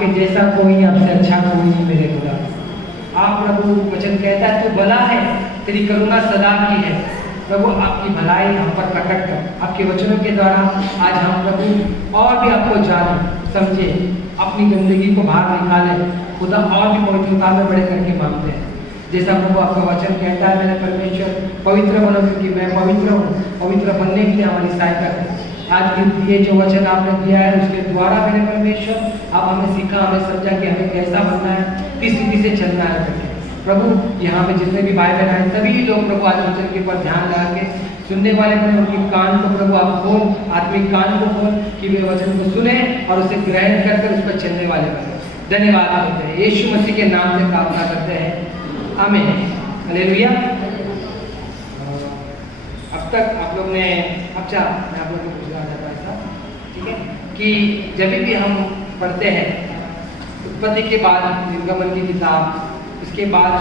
आपके जैसा कोई, आपसे अच्छा कोई नहीं मेरे खुदा। आप प्रभु वचन कहता है तू भला है, तेरी करुणा सदा की है। प्रभु आपकी भलाई हम पर प्रकट कर, आपके वचनों के द्वारा आज हम प्रभु और भी आपको जाने समझे, अपनी गंदगी को बाहर निकाले खुदा, और भी पवित्रता में बड़े करके मांगते हैं। जैसा प्रभु आपका वचन कहता है मेरे परमेश्वर पवित्र बनो क्योंकि मैं पवित्र हूँ, पवित्र बनने के लिए हमारी सहायता करें। आज ये जो वचन आपने दिया है उसके द्वारा मेरे परमेश्वर आप हमें सिखा, हमें समझा कि हमें कैसा बनना है, किस रीति से चलना है करके। प्रभु यहाँ पे जितने भी भाई बहन हैं सभी लोग प्रभु आज वचन के ऊपर ध्यान लगा के सुनने वाले बने, उनकी कान को प्रभु आप खोल, आत्मिक कान को खोल कि वे वचन को सुने और उसे ग्रहण करके उस पर चलने वाले बने। धन्यवाद देते हैं यीशु मसीह के नाम से प्रार्थना करते हैं, आमीन। हालेलुया। अब तक आप लोग ने, अच्छा मैं आप लोग को पूछना चाहता हूँ ऐसा, ठीक है, कि जब भी हम पढ़ते हैं उत्पत्ति के बाद निर्गमन की किताब, उसके बाद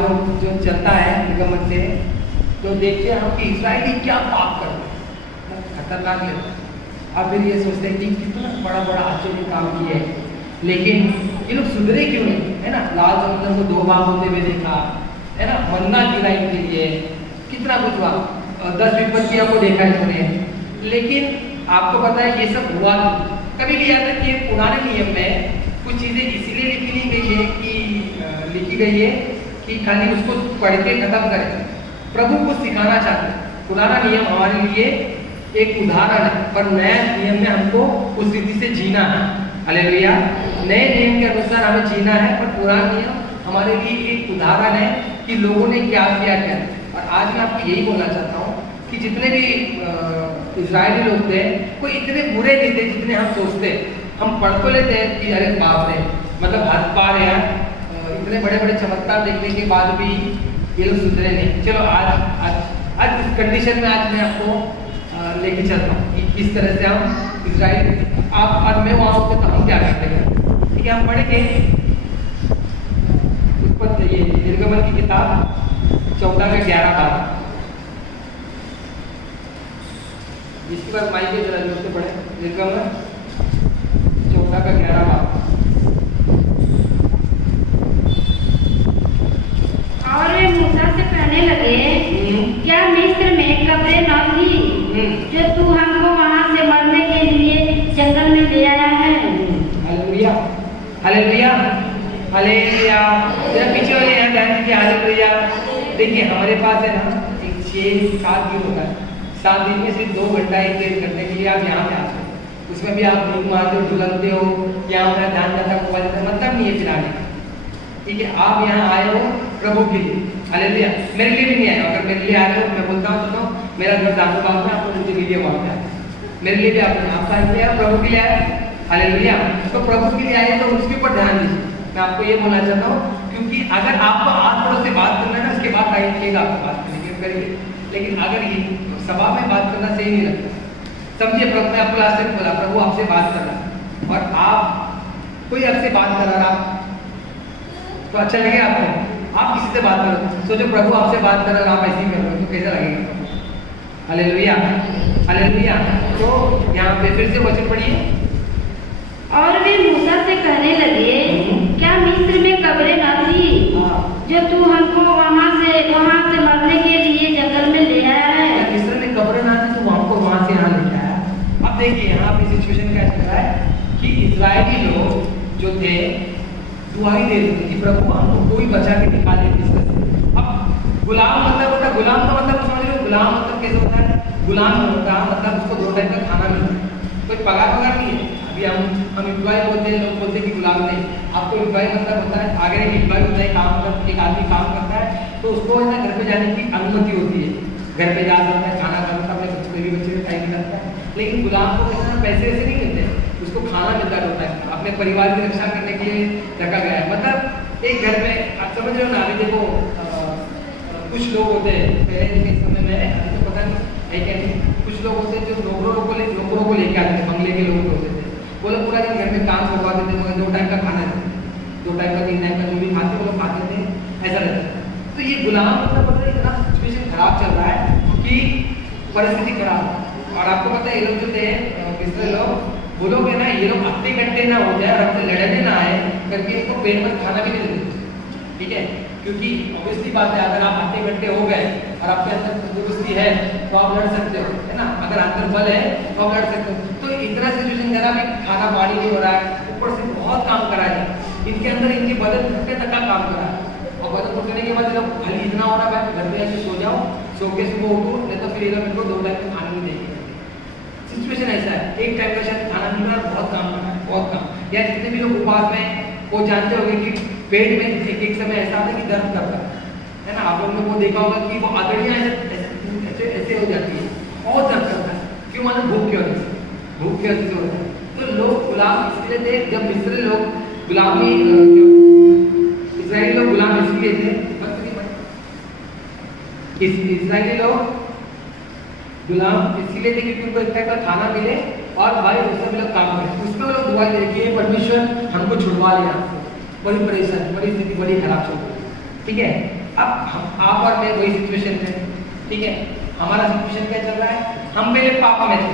जो चलता है निर्गमन से, तो देखते हैं हम कि इस्राएली क्या पाप करते हैं, खतरनाक लगता है। अब फिर ये सोचते हैं कि कितना बड़ा बड़ा आश्चर्य काम किए हैं, लेकिन ये लोग सुधरे क्यों नहीं, है ना। लाल समुद्र को 2 भाग होते हुए देखा, है ना, मन्ना गिरा इनके लिए, कितना कुछ हुआ, 10 विपत्तियों को देखा इसने, लेकिन आपको पता है ये सब हुआ कभी भी। याद रखिए पुराने नियम में कुछ चीज़ें इसीलिए लिखी गई है कि खाली उसको पढ़ के खत्म करें, प्रभु को सिखाना चाहते हैं। पुराना नियम हमारे लिए एक उदाहरण है, पर नया नियम में हमको उस रीति से जीना है। हालेलुया। नए नियम के अनुसार हमें जीना है, पर पुराना नियम हमारे लिए एक उदाहरण है कि लोगों ने क्या किया क्या। और आज मैं आपको यही बोलना चाहता हूँ कि जितने भी इजरायली लोग थे कोई इतने बुरे नहीं थे जितने हम सोचते। हम पढ़ तो लेते हैं कि अरे बाप रे, मतलब हद पार यार, इतने बड़े बड़े चमत्कार देखने के बाद भी ये लोग सुधरे नहीं। चलो आज इस कंडीशन में आज मैं आपको लेके चलता हूँ कि किस तरह से हम इजराइल, आप आज मैं वहाँ होते तो हम क्या करते हैं, ठीक है। हम पढ़ के उत्पत्ति ये निर्गमन की किताब 14 का 11 बार, इसके बाद माइक के जरा जोर से पढ़े। निर्गमन 14 का 11 बार। और वे मूसा से कहने लगे, क्या मिस्र में कब्रें न थी जो तू हमको वहां से मरने के लिए जंगल में ले आया है। Hallelujah, hallelujah, hallelujah. जरा पीछे वाले यहाँ ध्यान दीजिए। हालेलुया। देखिए हमारे पास है ना एक 6-7 दिन होता है, 7 दिन में सिर्फ 2 घंटा एक देर करने के लिए आप यहाँ पे आते हो। उसमें भी आप भीख मारते हो, ढुलकते हो, या हमारा ध्यान जाता है मोबाइल का, मतलब नहीं है फिलहाल, ठीक है। आप यहाँ आए हो प्रभु के लिए। हालेलुया। मेरे लिए भी नहीं आए, अगर मेरे लिए आए हो मैं बोलता हूँ सुनो, मेरा घर दानो बाग में, आपको उनके लिए वहाँ पे आए, मेरे लिए भी आप आए, प्रभु के लिए आए। हालेलुया। तो प्रभु के लिए आए तो उसके ऊपर ध्यान दीजिए। मैं आपको ये बोलना चाहता हूँ, क्योंकि अगर आपको आस पड़ोस से बात करना है ना, उसके बाद टाइम मिलेगा आपको बात करने के करिए, लेकिन अगर ये सभा में बात करना सही नहीं लगता। समझिए प्रभु ने आपको लास्ट टाइम बोला प्रभु आपसे बात कर रहा, और आप कोई आपसे बात कर रहा, आप तो अच्छा लगेगा आपको। आप किसी से बात करो, सोचो प्रभु आपसे बात कर रहा, आप ऐसे ही कर रहे हो तो कैसा लगेगा। Hallelujah, hallelujah. तो यहाँ पे फिर से वचन पढ़िए। और वे मूसा से कहने लगे, क्या मिस्र में कब्रें न थी जो तू हमको वहां से मरने के लिए जंगल में ले आया है। मिस्र में कब्रें ना थी तो हमको वहां से यहाँ लेके आया। अब देखिए यहाँ पे सिचुएशन क्या चल रहा है कि इजरायली लोग जो थे दुआई दे रहे थे कि प्रभु हमको कोई बचा के निकाले मिस्र से। अब गुलाम मतलब होता है, गुलाम का मतलब समझ रहे हो, गुलाम मतलब कैसे होता है, गुलाम होता मतलब उसको 2 टाइम का खाना मिलता है, कोई पगार नहीं है। अभी हम एम्प्लॉय बोलते हैं, लोग बोलते हैं कि गुलाम नहीं। आपको एम्प्लॉय मतलब होता है, अगर एक एम्प्लॉय होता है, काम कर एक आदमी काम करता है तो उसको है ना घर पे जाने की अनुमति होती है, घर पे जा सकता है, खाना खा सकता है, अपने बच्चे का टाइम निकालता है। लेकिन गुलाम को पैसे वैसे नहीं मिलते, उसको खाना मिलता होता है, अपने परिवार की रक्षा करने के लिए रखा गया है। मतलब एक घर में आप समझ रहे हो ना। अभी देखो कुछ लोग होते हैं, पहले के समय में अभी तो पता नहीं है क्या नहीं, कुछ लोग होते हैं जो नौकरों को लेके आते थे, बंगले के लोग होते थे, वो लोग पूरा दिन घर में काम करवा देते थे, मगर 2 टाइम का खाना देते, 2 टाइम का 3 टाइम का जो भी खाते वो लोग खाते थे, ऐसा रहता है। तो ये गुलाम मतलब पता है इतना सिचुएशन खराब चल रहा है कि परिस्थिति खराब। और आपको पता है ये लोग जो थे मिस्र लोग बोलोगे ना ये लोग हफ्ते घंटे ना हो जाए और हमसे लड़ने ना आए करके इनको पेट में खाना भी नहीं देते, ठीक है। क्योंकि ऑब्वियसली बात है, अगर आप हफ्ते घंटे हो गए और आपके अंदर तंदुरुस्ती है तो आप लड़ सकते हो, है ना। अगर अंदर बल है तो आप लड़ सकते हो। तो इतना सिचुएशन करा भी खाना पानी नहीं हो रहा है, ऊपर से बहुत काम करा है इनके अंदर, इनके बदन घंटे तक का काम करा है। और बदन घुटने के बाद जब खाली इतना हो रहा है घर में ऐसे सो जाओ, सो के सुबह उठो, नहीं तो फिर ये लोग इनको 2 टाइम में खाना नहीं देंगे। सिचुएशन ऐसा है, एक टाइम का शायद खाना मिल रहा है, बहुत काम कर रहा है, बहुत काम। या जितने भी लोग उपवास में वो जानते होंगे कि पेट में एक समय ऐसा आता है कि दर्द करता है ना। आप लोगों ने वो देखा होगा कि वो आदड़ियाँ ऐसे हो जाती है, बहुत दर्द करता है। क्यों? मतलब भूख की वजह से, भूख की वजह से होता है। तो लोग गुलाम इसलिए थे, जब मिस्री लोग गुलामी, इजरायली लोग गुलाम इसलिए थे, इजरायली लोग गुलाम इसलिए थे क्योंकि उनको एक टाइप का खाना मिले और भाई उसमें लोग काम करें। उसमें लोग दुआ दे कि परमेश्वर हमको छुड़वा लिया, बड़ी परेशानी, बड़ी स्थिति बड़ी खराब चल रही है, ठीक है। अब हम आप और मैं वही सिचुएशन थे, ठीक है। हमारा सिचुएशन क्या चल रहा है? हम मेरे पापा में थे,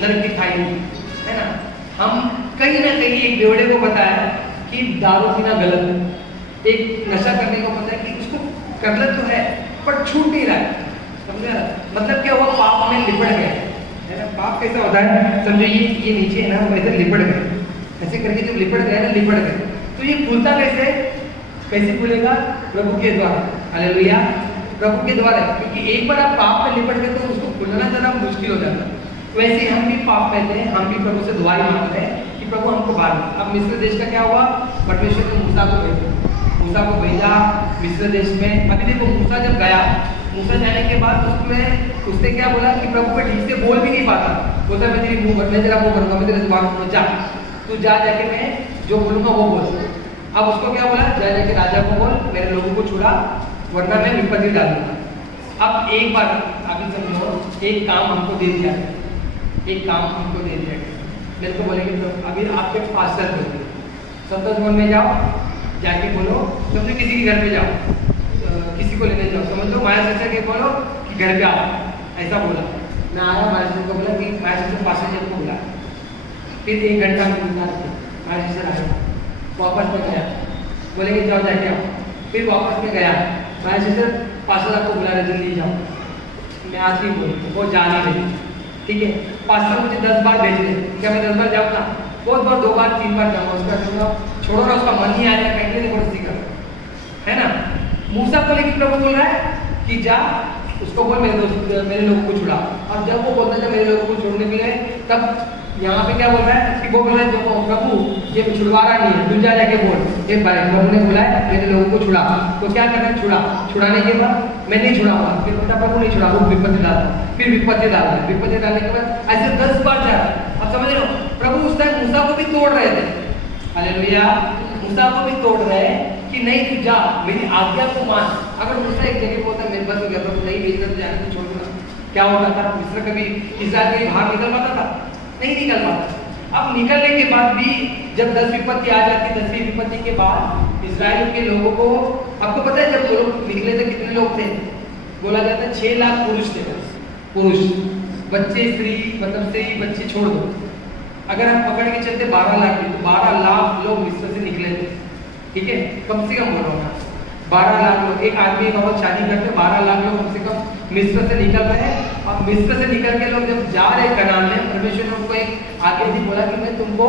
नरक की खाई में, है ना। हम कहीं ना कहीं एक बेवड़े को बताया कि दारू पीना गलत है, एक नशा करने को पता है कि उसको गलत तो है पर छूट नहीं रहा है, समझा। मतलब क्या हुआ? पाप में लिपट गए, है ना। पाप कैसा होता है? समझो ये नीचे है ना, वैसे लिपट गए, ऐसे करके जब लिपट गए ना, लिपट गए तो ये खुलता कैसे खुलेगा? प्रभु के द्वारा, हालेलुया, प्रभु के द्वारा। क्योंकि एक बार आप पाप में लिपट गए तो उसको खुलना ज़रा मुश्किल हो जाता है। वैसे हम भी पाप में थे, हम भी प्रभु से दुआई मांग रहे हैं कि प्रभु हमको बाहर निकाल। अब मिस्र देश का क्या हुआ? परमेश्वर ने मूसा को भेजा मिस्र देश में। अभी देखो मूसा जब गया, मूसा जाने के बाद उसने क्या बोला कि प्रभु को ठीक से बोल भी नहीं पाता, बोलता मैं तेरी मुंह तेरा मुंह करूँगा, मैं तेरे जुबान को जा, तू जाके मैं जो बोलूँगा वो बोल। अब उसको क्या बोला? जाके राजा को बोल मेरे लोगों को छुड़ा, वरना मैं विपत्ति डालूंगा। अब एक बार अभी समझो, एक काम हमको दे दिया, एक काम हमको दे दिया, मेरे को बोलेंगे तो अभी आपके पास्टर बोलेंगे संतोष भवन में जाओ, जाके बोलो, समझो किसी के घर पे जाओ, किसी को लेने जाओ, समझ लो माया सिस्टर के बोलो कि घर पे आओ, ऐसा बोला। मैं आया, माया सिस्टर को बोला कि माया सिस्टर पास्टर जी को बुला, फिर 1 घंटा में इंतजार किया, माया सिस्टर आया, वापस में गया, बोलेंगे जाओ जाके आओ, फिर वापस में गया, माया सिस्टर पास्टर आपको बुला रहे, जल्दी जाओ। मैं आज ही बोली, वो जा नहीं रही, ठीक है। पास्टर मुझे 10 बार भेज रहे, क्या मैं 10 बार जाऊँ ना? बहुत बार, 2 बार 3 बार जाऊँगा, उसका छोड़ो ना, उसका मन ही आ जाए, कहीं नहीं पड़ती कर, है ना। मूसा को लेकिन प्रभु बोल रहा है कि जा, उसको बोल मेरे लोगों को छुड़ा। और जब वो बोलता है मेरे लोगों को छोड़ने के लिए, तब यहाँ पे क्या बोल रहा है कि वो बोल रहा है जो प्रभु ये छुड़वा रहा नहीं है, तू जा जाके बोल, ये भाई प्रभु ने बोला है मेरे लोगों को छुड़ा। तो क्या करना है? छुड़ाने के बाद मैं नहीं छुड़ाऊंगा, फिर बोलता प्रभु नहीं छुड़ा, वो विपत्ति डालता, फिर विपत्ति डालता है, विपत्ति डालने के बाद ऐसे 10 बार जा। अब समझ रहे हो, प्रभु उस टाइम मूसा को भी तोड़ रहे थे, हालेलुया, मूसा को भी तोड़ रहे कि नहीं तू जा, मेरी आज्ञा को मान। अगर मूसा एक जगह बोलता मेरे बस हो गया, प्रभु नहीं भेजना तो जाने को छोड़ दूंगा, क्या होता था? मिस्र कभी इस्राएल कहीं बाहर निकल पाता था? नहीं निकल पाता। अब निकलने के बाद भी जब 10 विपत्ति आ जाती, 10वीं विपत्ति के बाद इस्राएल के लोगों को, आपको पता है जब वो लोग निकले थे कितने लोग थे? बोला जाता है 6 लाख पुरुष थे, पुरुष, बच्चे स्त्री, मतलब स्त्री बच्चे छोड़ दो, अगर हम पकड़ के चलते 12 लाख, तो 12 लाख लोग मिस्र से निकले थे, ठीक है। कम से कम बोल रहा हूँ 12 लाख लोग, एक आदमी एक औरत शादी करते 12 लाख लोग कम से कम मिस्र से निकल रहे हैं। अब मिस्र से निकल के लोग जब जा रहे कनान में, परमेश्वर ने उनको एक आगे भी बोला कि मैं तुमको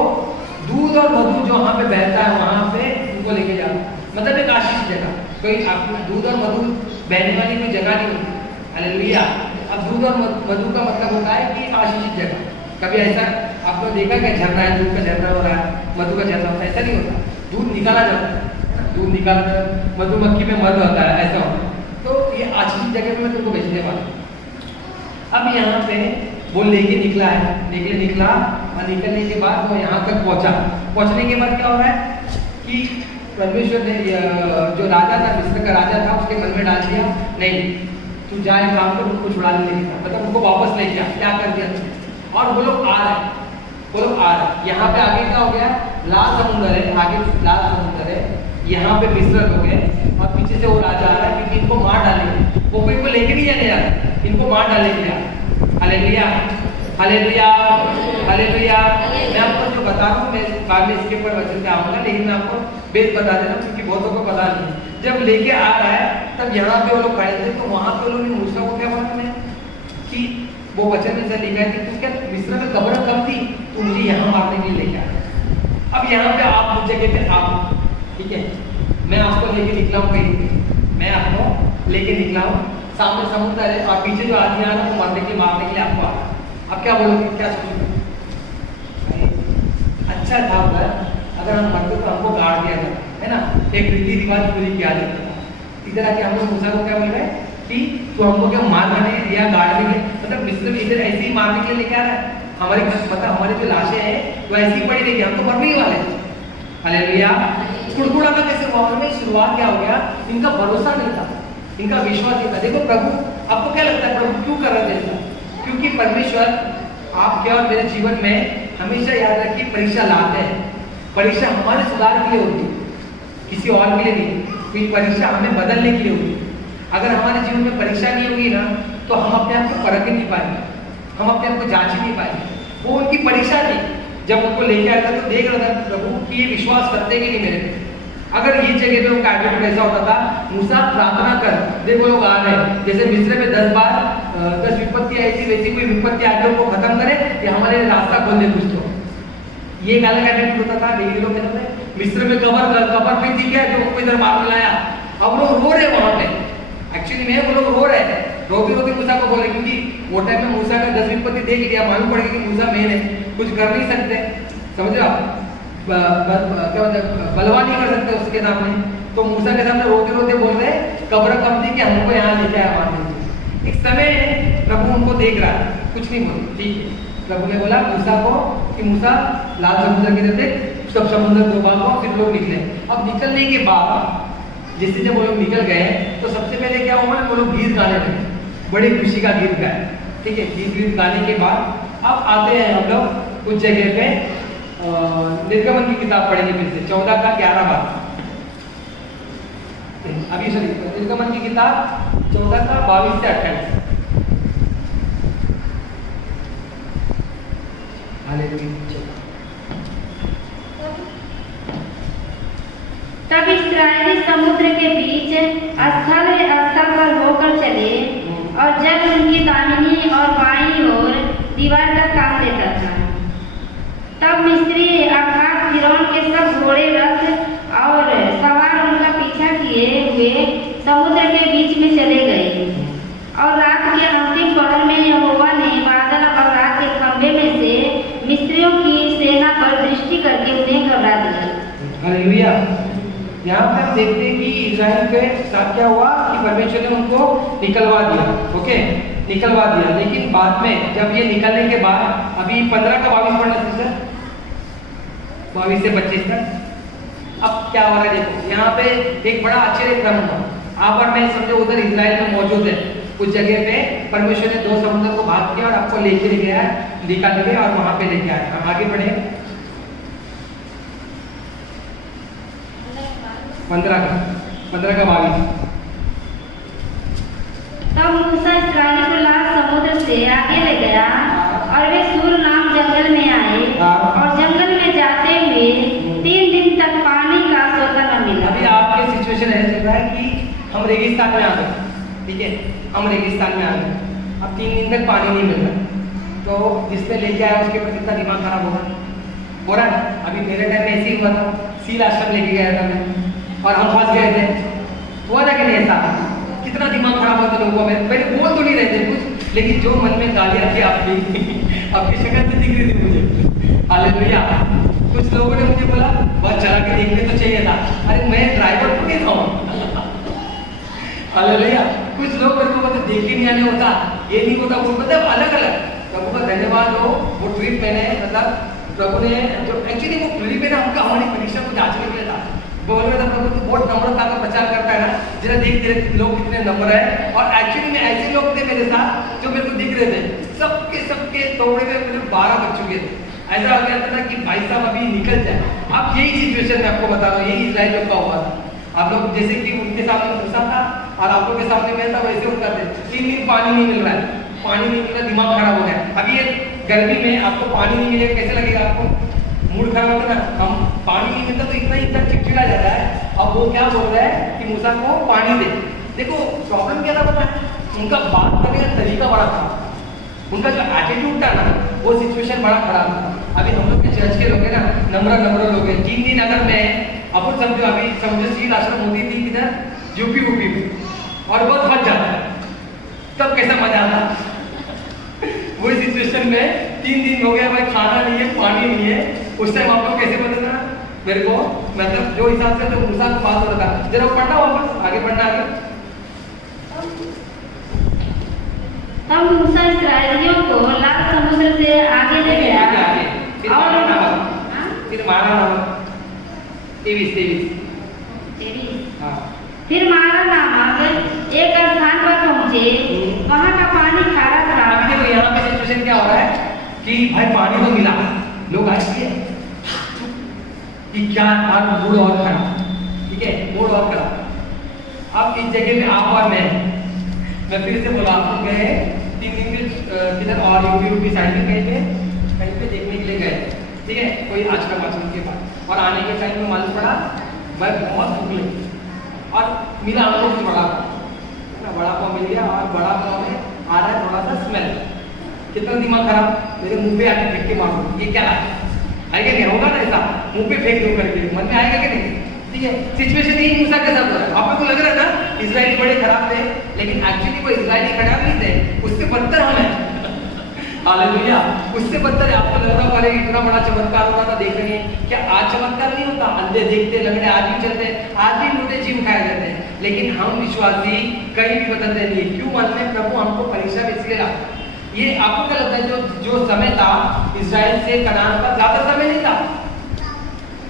दूध और मधु जो वहाँ पे बहता है वहाँ पे तुमको लेके जा रहा हूँ, मतलब एक आशीष जगह। कोई आपको दूध और मधु बहने वाली कोई जगह नहीं होती, हालेलुया। अब दूध और मधु का मतलब होता है कि आशीषित जगह। कभी ऐसा आपने देखा क्या झरना है, दूध का झरना हो रहा है, मधु का झरना होता है? ऐसा नहीं होता, दूध निकाला जाता है, दूध निकाल कर मधुमक्खी में मध होता है, ऐसा होता है। तो ये आशीषित जगह पे मैं तुमको भेजने वाला हूँ। अब यहाँ पे वो लेके निकला है, निकला और निकलने के बाद वो यहाँ तक पहुँचा। पहुँचने के बाद क्या हो रहा है कि परमेश्वर ने जो राजा था, मिस्र का राजा था, उसके मन में डाल दिया नहीं तू जाए काम कर, उनको छुड़ा ले लेगा, मतलब उनको वापस ले गया। क्या कर दिया? और वो लोग आ रहे, यहाँ पे आगे क्या हो गया? लाल समुद्र है, आगे लाल समुद्र है, यहाँ पे मिस्र हो गए और पीछे से वो राजा आ रहा है क्योंकि इनको मार डालेंगे, वो कोई इनको लेके नहीं जाने जा रहा, इनको मार डालेंगे। Hallelujah, hallelujah, hallelujah. मैं आपको जो बता रहा हूँ, मैं बाद में इसके ऊपर वचन पे आऊंगा, लेकिन मैं आपको बेत बता दे रहा हूँ क्योंकि बहुतों को पता नहीं। जब लेके आ रहा है तब यहाँ पे वो लोग खड़े थे, तो वहां पे लोगों ने मूसा को क्या बोला है कि वो वचन में से लिखा है कि तू क्या मिस्र में कब्र कम थी, तू मुझे यहाँ मारने के लिए लेके आया। अब यहाँ पे आप उस जगह पे आप, ठीक है, मैं आपको लेके निकला हूँ कहीं, मैं आपको लेके निकला हूँ, सामने समुद्र है और पीछे जो आदमी आ रहा है वो मारने के लिए आपको आ रहा है। अब क्या बोलोगे, क्या सोचोगे? अच्छा था उधर, अगर हम मरते तो हमको गाड़ दिया जाता है ना, एक रीति रिवाज पूरी किया जाता था। इधर आके हम लोग मूसा को क्या बोल रहे हैं कि तू हमको क्या मारने या गाड़ने के, मतलब मिस्र में इधर ऐसे ही मारने के लिए लेके आ रहा है। हमारी मतलब हमारी जो लाशें हैं वो ऐसी ही पड़ी रहेगी, हम तो मरने ही वाले हैं। हालेलुया। कुड़कुड़ाना कैसे हुआ? में शुरुआत क्या हो गया, इनका भरोसा नहीं था, इनका विश्वास नहीं था। देखो प्रभु, आपको क्या लगता है प्रभु क्यों कर रहे थे ऐसा? क्योंकि परमेश्वर आपके और मेरे जीवन में हमेशा याद रखिए परीक्षा लाते हैं। परीक्षा हमारे सुधार के लिए होती है, किसी और के लिए नहीं। कोई परीक्षा हमें बदलने के लिए होती है। अगर हमारे जीवन में परीक्षा नहीं होगी ना, तो हम अपने आप को परख नहीं पाएंगे, हम अपने आप को जांच नहीं पाएंगे। वो उनकी परीक्षा थी, जब उनको लेके आया था तो देख रहा था प्रभु कि ये विश्वास करते कि नहीं मेरे पे। अगर ये जगह पे उनका एटीट्यूड ऐसा होता था, मूसा प्रार्थना कर, देखो लोग आ रहे हैं, जैसे मिस्र में 10 बार 10 विपत्ति आई थी, वैसी कोई विपत्ति आके उनको खत्म करे या हमारे रास्ता खोल दे कुछ तो। ये एक अलग एटीट्यूड होता था। लेकिन लोग कहते थे मिस्र में कबर पे थी क्या जो उनको इधर मारने लाया। अब लोग रो रहे वहां पे, एक्चुअली में वो लोग रो रहे हैं, रोते रोते मूसा को बोले, क्योंकि वो टाइम में मूसा का 10 विपत्ति देख लिया, मालूम पड़ गया कि मूसा मेन है, कुछ कर नहीं सकते, समझ रहे आप, क्या मतलब बलवा नहीं कर सकते उसके सामने। तो मूसा के सामने रोते रोते बोल रहे कब्र कम थी कि हमको यहाँ लेके आया मारने। एक समय प्रभु उनको देख रहा है, कुछ नहीं बोले, ठीक है। प्रभु ने बोला मूसा को कि मूसा लाल समुद्र के देख, सब समुद्र दो भाग हो, फिर लोग निकले। अब निकलने के बाद जैसे जब वो लोग निकल गए तो सबसे पहले क्या हुआ, वो लोग गीत गाने लगे, बड़ी खुशी का गीत गाए, ठीक है। गीत गाने के बाद अब आते हैं हम लोग कुछ जगह पे निर्गमन की किताब पढ़ेंगे फिर से 14 का 11 बार, अभी सॉरी निर्गमन की किताब 14 का 22 से 28। तब इस्राएली समुद्र के बीच स्थल पर होकर चले और जल उनकी दाहिनी और बाईं ओर दीवार तक काम देता था। तब मिस्री अर्थात फिरौन के सब घोड़े रथ और सवार उनका पीछा किए हुए समुद्र के बीच में चले गए। और रात के अंतिम पहर में यहोवा ने बादल और रात के खंभे में से मिस्रियों की सेना पर दृष्टि करके उन्हें घबरा दिया। हालेलुया। यहाँ पे हम देखते हैं कि इस्राएल के साथ क्या हुआ कि परमेश्वर ने उनको निकलवा दिया, ओके, निकलवा दिया। लेकिन बाद में जब ये निकलने के बाद अभी 15 का 22 पढ़ना सर, 22 से 25 तक। अब क्या हो रहा है देखो, यहाँ पे एक बड़ा आश्चर्यक्रम हुआ। आप और मैं समझो उधर इस्राएल में मौजूद है, उस जगह पे परमेश्वर ने 2 समुद्र को भाग किया और आपको लेके गया, निकाल के और वहां पे लेके आया। हम आगे बढ़े 15 का 22। तब मूसा इस्राएली को लाल समुद्र से आगे ले गया और वे सूर नाम जंगल में आए और जंगल में जाते हुए 3 दिन तक पानी का सोता न मिला। अभी आपके सिचुएशन ऐसा चल रहा है कि हम रेगिस्तान में आ गए, ठीक है, हम रेगिस्तान में आ गए, अब 3 दिन तक पानी नहीं मिल रहा। तो जिसने लेके आया उसके ऊपर कितना दिमाग खराब होगा, हो रहा है। अभी मेरे टाइम में ऐसे ही हुआ था, सील आश्रम लेके गया था मैं और हम फंस गए थे, हुआ था कि नहीं ऐसा? कितना दिमाग खराब होता लोगों में, पहले बोल तो नहीं रहे थे कुछ, लेकिन जो मन में गालियाँ थी आपकी शक्ल से दिख रही थी मुझे। हालेलुया। कुछ लोगों ने मुझे बोला बस चला के देखने तो चाहिए था, अरे मैं ड्राइवर तो नहीं था। हालेलुया। कुछ लोग मेरे को मतलब देख के नहीं आने होता, ये नहीं होता, वो मतलब अलग अलग। प्रभु का धन्यवाद हो, वो ट्रिप मैंने मतलब प्रभु ने जो एक्चुअली वो ट्रिप है ना, उनका हमारी परीक्षा को जांचने के लिए था। बोल रहे थे प्रभु तो बहुत नम्रता का प्रचार करता है ना, जरा देख तेरे लोग कितने नम्र है। और एक्चुअली में ऐसे लोग थे मेरे साथ जो मेरे को दिख रहे थे, सबके तोड़े में मेरे 12 बज चुके थे। ऐसा हो गया था कि भाई साहब अभी निकल जाए। अब यही सिचुएशन मैं आपको बता रहा हूँ, यही इस्राएल लोग का हुआ था। आप लोग जैसे कि उनके सामने मूसा था और आप लोग के सामने मैं था, वैसे उनका थे। 3 दिन पानी नहीं मिल रहा है, पानी नहीं मिल रहा, दिमाग खराब हो गया। अभी ये गर्मी में आपको पानी नहीं मिलेगा, कैसे लगेगा आपको? मूड खराब होता है ना, हम पानी नहीं मिलता तो इतना चिड़चिड़ा जाता है। अब वो क्या बोल रहा है कि मूसा को पानी दे। देखो प्रॉब्लम क्या था पता है, उनका बात करने का तरीका बड़ा खराब था, उनका जो एटीट्यूड था ना वो सिचुएशन बड़ा खराब था। अभी हम लोग के चर्च के लोग हैं ना, नम्र लोग हैं। 3 दिन अगर मैं अपन समझो अभी समझो सील आश्रम होती थी किधर यूपी में, और बहुत फंस जाता है, तब कैसा मजा आता। वही सिचुएशन में 3 दिन हो गया भाई, खाना नहीं है पानी नहीं है, उस टाइम आप लोग कैसे बदलना मेरे को, मतलब जो हिसाब से तो मूसा को बात हो रहा था। जरा पढ़ना वापस, आगे पढ़ना आगे। तब मूसा इस्राएलियों को लाल समुद्र से आगे ले गया फिर और मारा 23 हाँ। फिर मारा नामक एक स्थान पर पहुंचे, वहां का पानी खारा था। अभी देखो यहाँ पे सिचुएशन क्या हो रहा है कि भाई पानी तो मिला, लोग आए कि क्या मूड और खराब, ठीक है मूड और खराब। अब इस जगह पे आप और मैं फिर से बोला आप गए 3 दिन किधर और यूपी साइड में कहीं पे देखने के लिए गए, ठीक है कोई आज का मौसम के बाद, और आने के टाइम में मालूम पड़ा भाई बहुत भूख लगी और मिला हम लोग बड़ा पाव मिल गया, और बड़ा पाव में आ रहा है थोड़ा सा स्मेल। कितना दिमाग खराब, मेरे मुंह पे आके फेंक के मारो, ये क्या है आएगा नहीं, होगा ना ऐसा मुंह पे फेंक दो करके, मन में आएगा कि नहीं? ठीक है सिचुएशन यही मूसा के साथ हो रहा है। आप लोग को लग रहा था इजराइली बड़े खराब थे, लेकिन एक्चुअली वो इजराइली खराब नहीं थे, उससे बदतर हम हैं। हालेलुया, उससे बदतर है। आपको लग रहा होगा इतना बड़ा चमत्कार हो रहा था, देख रहे हैं क्या आज चमत्कार नहीं होता? अंधे देखते, लंगड़े आज भी चलते, आज भी मोटे जीव खाए जाते हैं, लेकिन हम विश्वासी कहीं भी बदलते नहीं। क्यों मानते हैं? प्रभु हमको परीक्षा में इसलिए लाता है। ये आपको क्या लगता है जो समय था इजराइल से कनान का, ज्यादा समय नहीं था,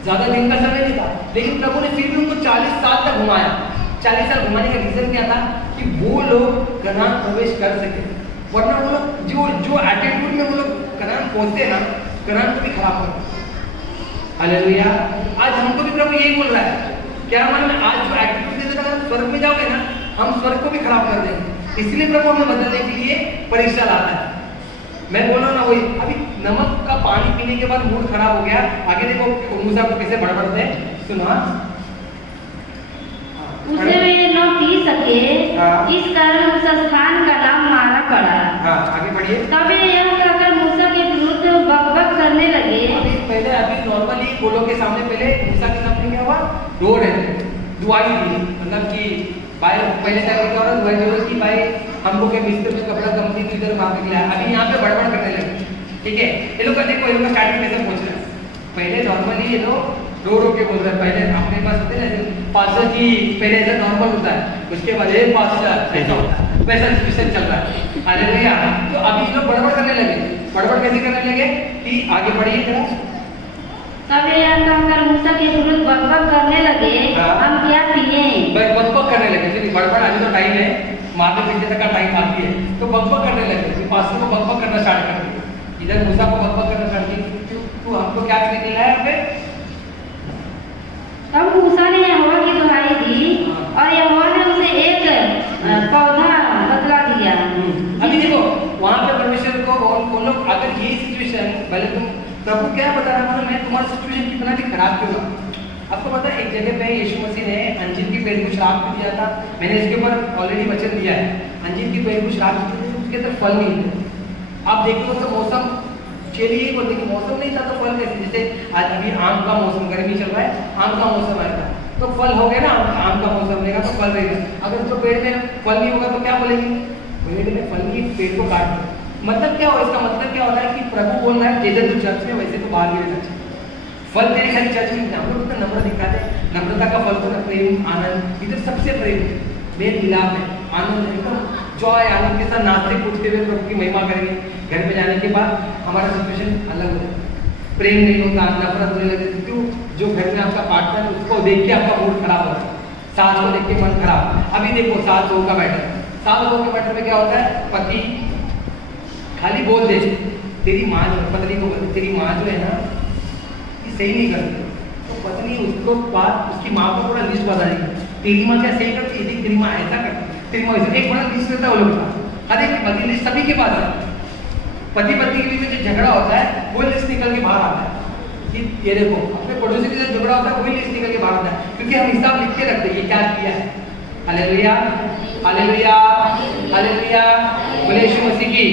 ज्यादा दिन का समय नहीं था, लेकिन प्रभु ने फिर भी उनको 40 साल तक घुमाया। 40 साल घुमाने का रीजन क्या था कि वो लोग कनान प्रवेश कर सके, वरना वो लोग जो एटीट्यूड में वो लोग कनान पहुंचते ना, कनान को भी खराब कर। हालेलुया, आज हमको भी प्रभु यही बोल रहा है, क्या मालूम आज जो एटीट्यूड के साथ स्वर्ग में जाओगे ना, हम स्वर्ग को भी खराब कर देंगे। इसलिए प्रभु हमें बदलने के लिए परीक्षा लाता है। मैं बोल रहा ना वही, अभी नमक का पानी पीने के बाद मूड खराब हो गया, आगे देखो मूसा को कैसे बड़बड़ते हैं, सुनो। उसे वे न पी सके, इस कारण उस स्थान का नाम मारा पड़ा। आगे बढ़िए। तब यह कहकर मूसा के विरुद्ध बकबक करने लगे। अभी नॉर्मली बोलो के सामने पहले मूसा के सामने क्या हुआ, रो रहे थे, दुआई दी, मतलब कि भाई पहले क्या होता है दुआई जो कि भाई हमको के बिस्तर में कपड़ा कंपनी को इधर मार के लाया, अभी यहाँ पे बड़बड़ करने लगे। ठीक है, ये लोग का देखो ये लोग स्टार्टिंग कैसे पहुंच रहे हैं। पहले नॉर्मली ये लोग रो के बोल रहे हैं, पहले अपने पास होते हैं ना पास्टर की, पहले ऐसा नॉर्मल होता है, उसके बाद एक पास्टर ऐसा होता है, वैसा सिचुएशन चल रहा है। हालेलुया, तो अभी ये लोग बड़बड़ करने लगे। बड़बड़ कैसे करने लगे कि आगे बढ़िए जरा। तब यह कहकर मूसा के विरुद्ध बकबक करने लगे, हम क्या पिए? बकबक करने लगे, चलिए बड़बड़ अभी तो टाइम है, मारने पीछे तक का टाइम बाकी है, तो बकबक करने लगे। पास्टर को बकबक करना स्टार्ट कर दिया, इधर मूसा को बकबक करना स्टार्ट किया, तू हमको क्या करने के लिए आया पे? तब मूसा ने यहोवा की दुहाई दी और यहोवा ने उसे एक पौधा बतला दिया। अभी देखो वहाँ पे परमेश्वर को वो लोग अगर ये सिचुएशन पहले तुम प्रभु क्या बता रहा था, मैं तुम्हारा सिचुएशन कितना भी खराब क्यों हुआ। आपको पता है एक जगह पे यीशु मसीह ने अंजीर के पेड़ को श्राप भी दिया था, मैंने इसके ऊपर ऑलरेडी वचन दिया है। अंजीर के पेड़ को श्राप दिया, उसके अंदर फल नहीं थे। आप देखो तो मौसम के लिए ही बोलते कि मौसम नहीं था तो फल कैसे, जैसे आज अभी आम का मौसम, गर्मी चल रहा है, आम का मौसम आएगा तो फल हो गया ना, आम का मौसम रहेगा तो फल रहेगा। अगर तो पेड़ में फल नहीं होगा तो क्या बोलेंगे, बोलेंगे फल नहीं, पेड़ को काट दो। मतलब क्या हो, इसका मतलब क्या होता है कि प्रभु बोल रहा है जैसे तू चर्च में वैसे तो बाहर भी रहना चाहिए। फल तेरे खाली चर्च में हम लोग नम्र दिखाते हैं, नम्रता का फल तो प्रेम आनंद, इधर सबसे प्रेम मेल मिलाप है, आनंद एकदम जॉय आनंद के साथ नाचते कूदते हुए प्रभु की महिमा करेंगे। घर में जाने के बाद हमारा सिचुएशन अलग होता है, प्रेम नहीं होता, नफरत होने लगती। क्यों? जो घर में आपका पार्टनर उसको देख के आपका मूड खराब होता है, सास को देख के मन खराब। अभी देखो सास बहू का मैटर, सास बहू के मैटर में क्या होता है, पति खाली बोल दे तेरी माँ जो पत्नी को बोलते तेरी माँ जो है ना ये सही नहीं करती, तो पत्नी उसको बात उसकी माँ को पूरा लिस्ट बता देगी, तेरी माँ क्या सही करती है, तेरी माँ ऐसा करती, तेरी माँ ऐसा, एक बड़ा लिस्ट रहता है वो लोग का, हर एक की बदली लिस्ट सभी के पास है। पति पत्नी के बीच में जो झगड़ा होता है वो लिस्ट निकल के बाहर आता है कि ये देखो अपने पड़ोसी के साथ झगड़ा होता है वही लिस्ट निकल के बाहर आता है, क्योंकि हम हिसाब लिख के रखते हैं ये क्या किया है। हालेलुया हालेलुया हालेलुया, बोले यीशु मसीह की।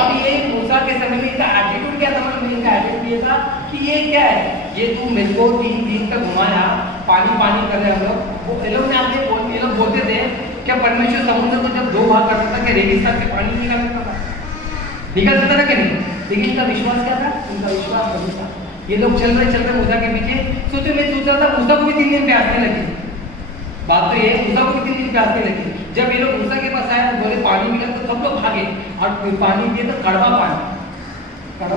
अब ये मूसा के समय में इनका एटीट्यूड क्या था, मतलब इनका एटीट्यूड ये था कि ये क्या है, ये तू मेरे को 3 दिन तक घुमाया, पानी पानी कर रहे हम लोग। वो ये लोग ने आते ये लोग बोलते थे क्या परमेश्वर समुद्र को जब 2 भाग करता था कि रेगिस्तान के पानी निकल सकता था, निकल सकता था कि नहीं, लेकिन इनका विश्वास क्या था, इनका विश्वास प्रभु था। ये लोग चल रहे मूसा के पीछे। सोचो मैं सोच रहा था मूसा को भी 3 दिन प्यासने लगी, बात तो ये मूसा को भी 3 दिन प्यासने लगी। जब ये लोग मूसा के पास आए तो बोले पानी मिला, तो सब लोग भागे और पानी पिए तो कड़वा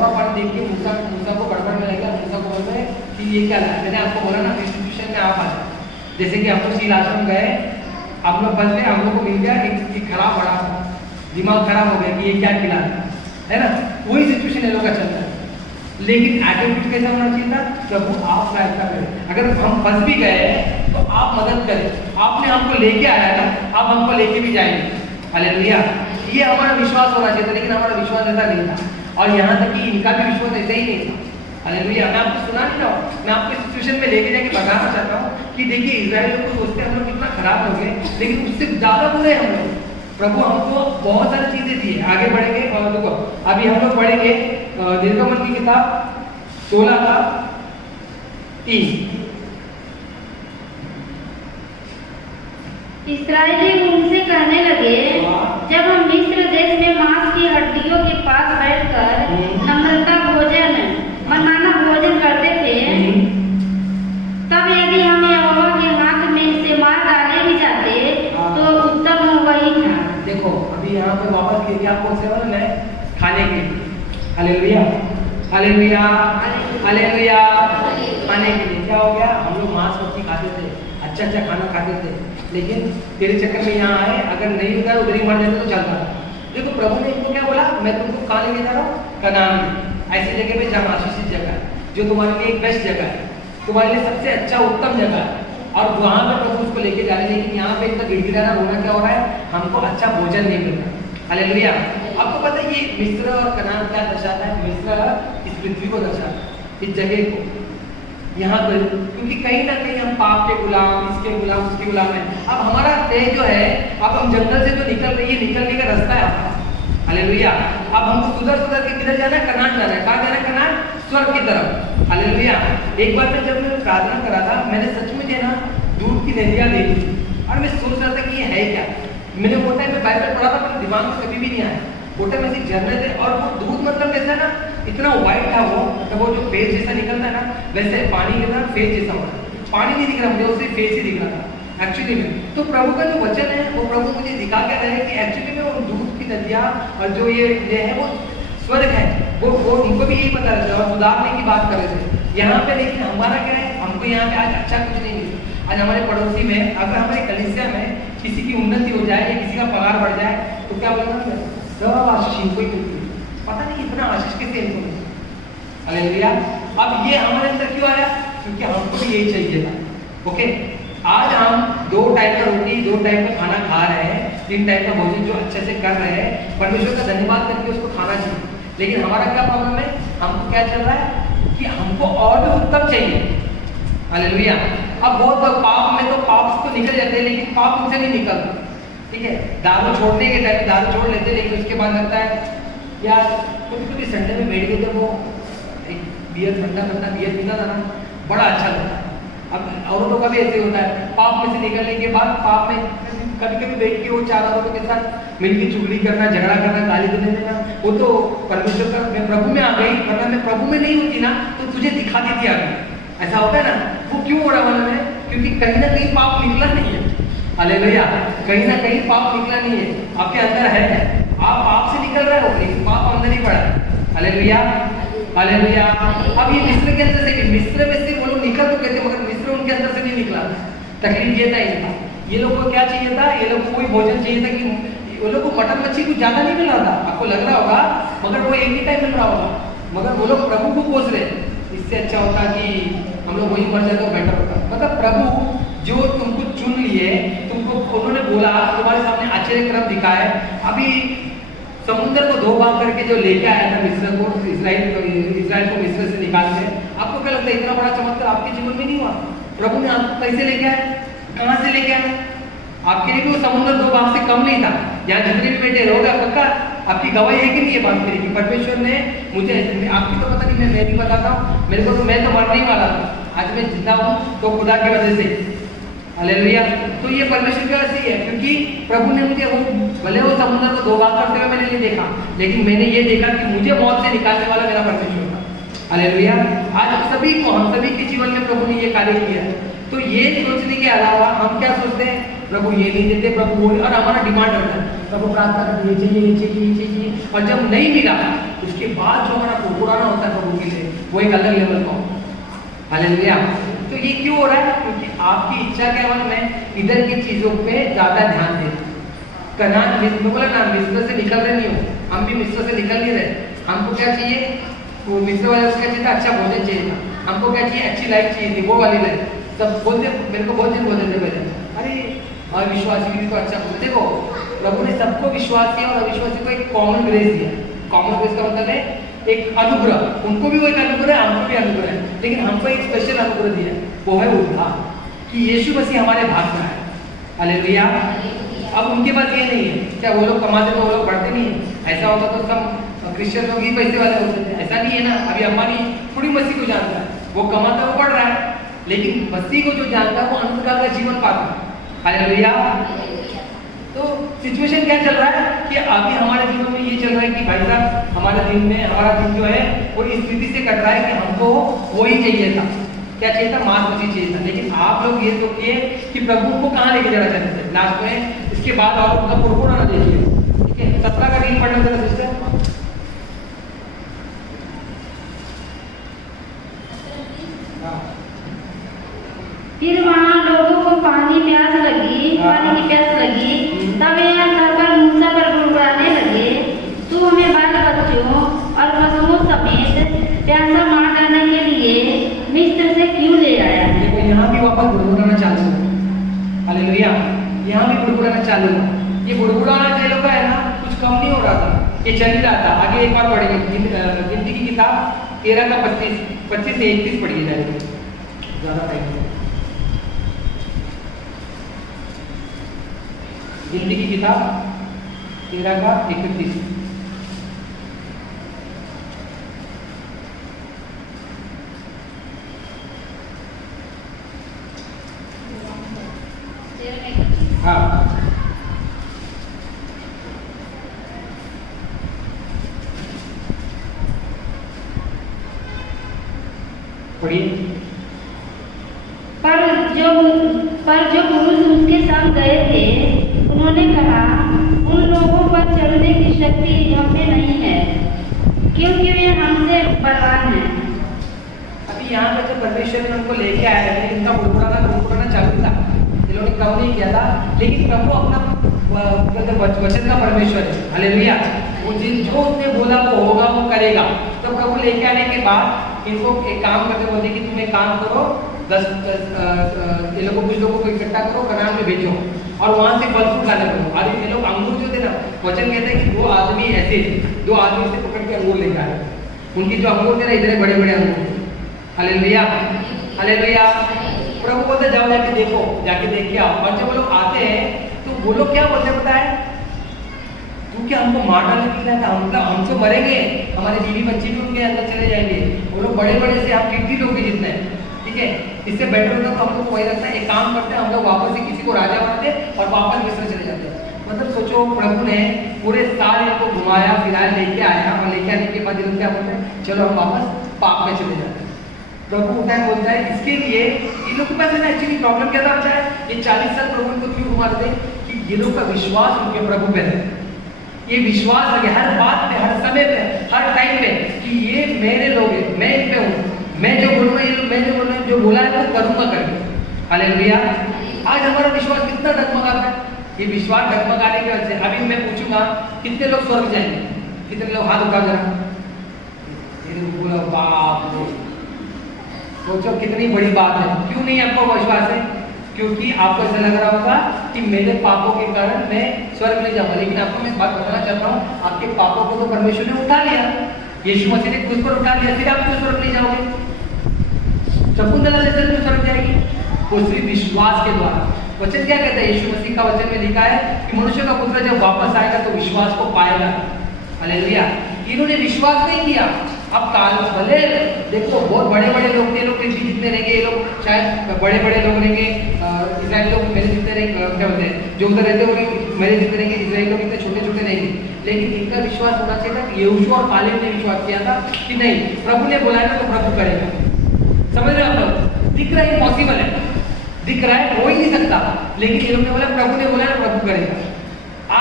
पानी देख के मूसा को गड़बड़ में लगा। मूसा को बोल रहे कि ये क्या है, मैंने आपको बोला ना इंस्टीट्यूशन में आप आ जाए, जैसे कि हम लोग शील आश्रम गए, आप लोग बस में हम लोग को मिल गया एक खराब बड़ा दिमाग खराब हो गया कि ये क्या खिला है ना, वही सिचुएशन ये लोग का चलता है। लेकिन एटीट्यूड कैसा होना चाहिए था, प्रभु आप सहायता करें, अगर हम फंस भी गए तो आप मदद करें, आपने हमको लेके आया है ना, आप हमको लेके भी जाएंगे। हालेलुया, ये हमारा विश्वास होना चाहिए था, लेकिन हमारा विश्वास ऐसा नहीं था, और यहाँ तक कि इनका भी विश्वास ऐसा ही नहीं था। हालेलुया, मैं आपको सुना नहीं रहा हूँ, मैं आपको सिचुएशन में लेके जाके बताना चाहता हूँ कि देखिए इजराइल को सोचते हैं हम लोग कितना खराब हो गए, लेकिन उससे ज़्यादा बुरे हम लोग। प्रभु हमको बहुत सारी चीजें दी है, आगे बढ़ेंगे। और देखो अभी हम लोग पढ़ेंगे निर्गमन की किताब 16:3। इस्राएली उनसे कहने लगे, जब हम मिस्र देश में मांस की हड्डियों के पास बैठकर नम्रता भोजन मनमाना भोजन करते थे, तब यदि हम यहोवा के हाथ में से मार डाले भी जाते तो उत्तम वही था। देखो अभी यहाँ पे वापस ये क्या कौन से वाला है, खाने के लिए। हालेलुया हालेलुया हालेलुया, खाने के लिए क्या हो गया, हम लोग मांस मच्छी खाते थे, अच्छा खाना खाते थे, लेकिन तेरे चक्कर में यहाँ आए, अगर नहीं होता उधर ही मर जाते तो चलता था। देखो प्रभु ने इनको क्या बोला, मैं तुमको कहाँ लेके जा रहा हूँ, कनान में, ऐसी जगह पे जहाँ आशीषित जगह है, जो तुम्हारे लिए एक बेस्ट जगह है, तुम्हारे लिए सबसे अच्छा उत्तम जगह है, और वहाँ पे प्रभु उसको लेके जा रहे हैं। लेकिन यहाँ पे इतना गिड़गिड़ाना रोना क्या हो रहा है, हमको अच्छा भोजन नहीं मिल रहा। हालेलुया, आपको पता है ये मिस्र और कनान क्या दर्शाता है, मिस्र इस पृथ्वी को दर्शाता है, इस जगह को, यहाँ पर, क्योंकि कहीं ना कहीं हम पाप के गुलाम, इसके गुलाम, उसके गुलाम है। अब हमारा देह जो है, अब हम जंगल से जो निकल रही है, निकलने का रास्ता है हमारा। हालेलुया, अब हमको सुधर के किधर जाना है, कनान जाना है। कहाँ जाना है, कनान, स्वर्ग की तरफ। हालेलुया, एक बार जब मैं प्रार्थना करा था, मैंने सच में जो ना दूध की नदियाँ देखी, और मैं सोच रहा था कि ये है क्या। मैंने वो टाइम में बाइबल पढ़ा था, पर दिमाग में कभी भी नहीं आया। वो टाइम ऐसे झरने थे, और वो दूध मतलब कैसा ना, इतना वाइट था वो, तो वो जो फेस जैसा निकलता है ना, वैसे पानी के साथ फेस जैसा होता है। पानी नहीं दिख रहा मुझे, उससे फेस ही दिख रहा था एक्चुअली में। तो प्रभु का जो वचन है, वो प्रभु मुझे दिखा क्या रहे कि एक्चुअली में वो दूध की नदियाँ और जो ये है वो स्वर्ग है, वो उनको भी यही पता रहता है, सुधारने की बात कर रहे थे यहाँ पे। लेकिन हमारा क्या है, हमको यहाँ पे आज अच्छा कुछ नहीं मिला। आज हमारे पड़ोसी में, अगर हमारे कलीसिया में किसी की उन्नति हो जाए या किसी का पगार बढ़ जाए, तो क्या बोलना, सब आशीष इनको ही मिलती है। पता नहीं इतना आशीष कैसे इनको मिलती। हालेलुया, अब ये हमारे अंदर क्यों आया, क्योंकि हमको भी यही चाहिए था। ओके, आज हम 2 टाइम का रोटी, 2 टाइम का खाना खा रहे हैं, 3 टाइम का भोजन जो अच्छे से कर रहे हैं, परमेश्वर का धन्यवाद करके उसको खाना चाहिए। लेकिन हमारा क्या प्रॉब्लम है, हमको क्या चल रहा है कि हमको और भी उत्तम चाहिए। हालेलुया, अब बहुत पाप में तो पाप को निकल जाते हैं, लेकिन पाप उनसे नहीं निकलता। ठीक है, दारू छोड़ने के टाइम दारू छोड़ लेते, लेकिन उसके बाद लगता है यार, कभी संडे में बैठ गए थे, वो एक बियर, ठंडा बियर पीता था ना, बड़ा अच्छा लगता है। अब औरतों का भी ऐसे होता है, पाप में से निकलने के बाद पाप में कभी बैठ के वो 4 औरतों के साथ मिलकर चुगली करना, झगड़ा करना, गाली देना, वो तो परमेश्वर का, मैं प्रभु में आ गई, वरना मैं प्रभु में नहीं होती ना तो तुझे दिखा देती आगे, ऐसा होता है ना। वो क्यों हो रहा है, क्योंकि कहीं ना कहीं पाप निकला नहीं है। हालेलुया, कहीं ना कहीं पाप निकला नहीं है, आपके अंदर है, आप पाप से निकल रहे हो, लेकिन पाप अंदर ही पड़ा है। हालेलुया हालेलुया, अब ये मिस्र के अंदर से भी, मिस्र में से वो लोग निकल तो कहते, मगर मिस्र उनके अंदर से नहीं निकला। तकलीफ ये था इनका, ये लोग को क्या चाहिए था, ये लोग को कोई भोजन चाहिए था कि वो लोग को मटन मच्छी कुछ ज़्यादा नहीं मिल रहा था, आपको लग रहा होगा, मगर वो एक ही टाइम मिल रहा होगा, मगर वो लोग प्रभु को कोस रहे। इससे अच्छा होता कि हम लोग वही मर जाते तो बेटर होता। मतलब प्रभु जो तुमको चुन लिए, तुमको उन्होंने बोला, तुम्हारे सामने आश्चर्य क्रम दिखाए। अभी समुद्र को 2 भाग करके जो लेके आया था मिस्र को, इस्राइल को मिस्र से निकाल के, आपको क्या लगता है इतना बड़ा चमत्कार आपके जीवन में नहीं हुआ? प्रभु ने आपको कैसे लेके आया, कहाँ से लेके आया? आपके लिए भी वो समुद्र 2 भाग से कम नहीं था। यहाँ जितने भी बेटे रहोगे पक्का आपकी गवाही है कि नहीं? ये बात करेगी कि परमेश्वर ने मुझे, आपकी तो पता नहीं, मैं भी बताता हूँ, मेरे को तो, मैं तो मरने ही वाला था, आज मैं जिंदा हूँ तो खुदा की वजह से। हालेलुया। तो ये परमेश्वर की वजह से है, क्योंकि प्रभु ने मुझे वो, भले वो समुद्र को 2 भाग करते हुए मैंने नहीं देखा, लेकिन मैंने ये देखा कि मुझे मौत से निकालने वाला मेरा परमेश्वर था। हालेलुया। आज सभी को, हम सभी के जीवन में प्रभु ने ये कार्य किया। तो ये सोचने के अलावा हम क्या सोचते हैं, प्रभु ये नहीं देते, प्रभु वो, और हमारा डिमांड रहता है, प्रभु प्रार्थना करते ये चाहिए, ये चाहिए, ये चाहिए, और जब नहीं मिला उसके बाद जो हमारा पुराना होता है प्रभु के लिए, वो एक अलग लेवल का। हालेलुया। तो ये क्यों हो रहा है? क्योंकि आपकी इच्छा के मन में इधर की चीजों पे ज्यादा ध्यान दे। कनान बोला ना, मिस्र से निकल रहे नहीं हो, हम भी मिस्र से निकल नहीं रहे। हमको क्या चाहिए? वो मिस्र वाले उसका चाहिए था अच्छा भोजन चाहिए था, हमको क्या चाहिए? अच्छी लाइफ चाहिए थी, वो वाली लाइफ। सब बोलते, मेरे को बहुत दिन बोलते थे पहले, अरे अविश्वासी भी तो अच्छा बोलते। देखो प्रभु ने सबको विश्वासी और अविश्वासी को एक कॉमन ग्रेस दिया। कॉमन ग्रेस का मतलब है एक अनुग्रह, उनको भी वो एक अनुग्रह है, हमको भी अनुग्रह है, लेकिन हमको एक स्पेशल अनुग्रह दिया, वो है उद्धार, कि यीशु मसीह हमारे भाग में है। हालेलुया। अब उनके पास ये नहीं है, क्या वो लोग कमाते तो वो लोग बढ़ते नहीं है? ऐसा होता तो सब क्रिश्चियन लोग ही पैसे वाले होते थे, ऐसा नहीं है ना। अभी अंबानी थोड़ी मसीह को जानता है, वो कमाता वो बढ़ रहा है, लेकिन मसीह को जो जानता है वो अनंतकाल का जीवन पाता है। हालेलुया। तो सिचुएशन क्या चल रहा है कि अभी हमारे जीवन में ये चल रहा है कि भाई साहब हमारे दिन में, हमारा दिन जो है वो इस स्थिति से कट रहा है कि हमको वो ही चाहिए था। क्या चाहिए था? मांस मछली चाहिए था। लेकिन आप लोग ये सोचिए कि प्रभु को कहाँ लेके जाना चाहते थे लास्ट में, इसके बाद और उनका पुरपुरा ना देखिए, ठीक है? 17 का रील पढ़ना जरा सिस्टर। फिर वहाँ लोगों को पानी प्यास लगी, पानी की प्यास लगी, तब यहाँ थककर मूसा पर गुड़गुड़ाने लगे, तू हमें बाल बच्चों और पशुओं समेत प्यासा मार डालने के लिए मिस्र से क्यों ले आया? देखो यहाँ भी वापस गुड़गुड़ाना चालू है। हालेलुया। यहाँ भी गुड़गुड़ाना चालू है। ये गुड़गुड़ाना जो लोग का है ना, कुछ कम नहीं हो रहा था, ये चल ही रहा था। आगे एक बार पढ़ेंगे, गिनती की किताब 13 का 25 से 31 पढ़िए जाएगी, ज्यादा टाइम नहीं। गिनती की किताब 13 का 31। हाँ पढ़िए। पर जो पुरुष उसके संग गए थे उन्होंने कहा, उन लोगों पर चलने की शक्ति हम में नहीं है, क्योंकि वे हमसे बलवान हैं। अभी यहाँ पे जब परमेश्वर ने उनको लेके आया है, इनका गुड़गुड़ाना चालू था, इन्होंने कम नहीं किया था, लेकिन प्रभु अपना वचन का परमेश्वर है। हालेलुया। वो जो उसने बोला वो होगा, वो करेगा। तो प्रभु लेके आने के बाद इनको एक काम करते बोलते कि तुम एक काम करो, 10 ये लोगों कुछ लोगों को इकट्ठा करो, कनान में भेजो और वहां से फल फ्रूट लाने लगो। अरे ये लोग अंगूर जो थे ना, वचन कहते हैं कि 2 आदमी ऐसे, 2 आदमी से पकड़ के अंगूर लेके आए। उनकी जो अंगूर थे ना, इतने बड़े बड़े अंगूर। हालेलुया। हालेलुया। प्रभु बोलते जाओ जाके देखो, जाके देख के आओ। और जब वो लोग आते हैं तो वो लोग क्या बोलते हैं पता है? तू क्या हमको मार डालने के लिए था? हम तो मरेंगे, हमारे बीवी बच्चे भी उनके अंदर चले जाएंगे। वो लोग बड़े बड़े से हम 50 लोग भी जितने, ठीक है? इससे बेटर होता तो हमको वही लगता है, एक काम करते हैं हम लोग वापस से किसी को राजा बनाते और वापस मिस्र चले जाते हैं। मतलब सोचो, प्रभु ने पूरे साल इनको घुमाया फिराया, लेके आया, और लेके आने के बाद ये लोग क्या बोलते हैं? चलो हम वापस पाप में चले जाते हैं। प्रभु क्या बोलता है? इसके लिए इन लोग के पास है एक्चुअली प्रॉब्लम क्या था पता है? ये 40 साल प्रभु को क्यों घुमा रहे थे? कि ये लोग का विश्वास उनके प्रभु पे है। ये विश्वास लगे हर बात पे, हर समय पे, हर टाइम पे कि ये मेरे लोग हैं, मैं इन पे हूँ, मैं जो बोलूँगा ये लोग, मैं जो बोलूँ, जो बोला है वो करूँगा करके। हालेलुया। आज हमारा विश्वास कितना डगमगाता है? ये विश्वास डगमगाने की वजह से अभी मैं पूछूंगा कितने लोग स्वर्ग जाएंगे? कितने लोग हाथ उठा जरा? बोला बाप रे, सोचो कितनी बड़ी बात है। क्यों नहीं आपको विश्वास है? क्योंकि आपको ऐसा लग रहा होगा कि मेरे पापों के कारण मैं स्वर्ग नहीं जाऊंगा, लेकिन आपको मैं बात बताना चाहता हूँ, आपके पापों को तो परमेश्वर ने उठा लिया, यीशु मसीह ने क्रूस पर उठा लिया, फिर आप क्यों स्वर्ग नहीं जाओगे? शकुंतला जैसे क्यों स्वर्ग जाएगी? वो सिर्फ विश्वास के द्वारा। वचन क्या कहता है? यीशु मसीह का वचन में लिखा है कि मनुष्य का पुत्र जब वापस आएगा तो विश्वास को पाएगा। हालेलुया। इन्होंने विश्वास नहीं किया। अब काल भले देखो बहुत बड़े बड़े लोग थे, लोग जितने रहेंगे, ये लोग शायद बड़े बड़े लोग रहेंगे, इजराइल लोग मेरे जितने रहेंगे, क्या बोलते हैं, जो उधर रहते होंगे मेरे जितने रहेंगे, इजराइल लोग इतने छोटे छोटे रहेंगे, लेकिन इनका विश्वास होना चाहिए था कि यहोशू और कालेब ने विश्वास किया था कि नहीं, प्रभु ने बोला है तो प्रभु करेगा। समझ रहे हो आप लोग? दिख रहा है इम्पॉसिबल है, दिख रहा है हो ही नहीं सकता, लेकिन ये लोग ने बोला प्रभु ने बोला है प्रभु करेगा।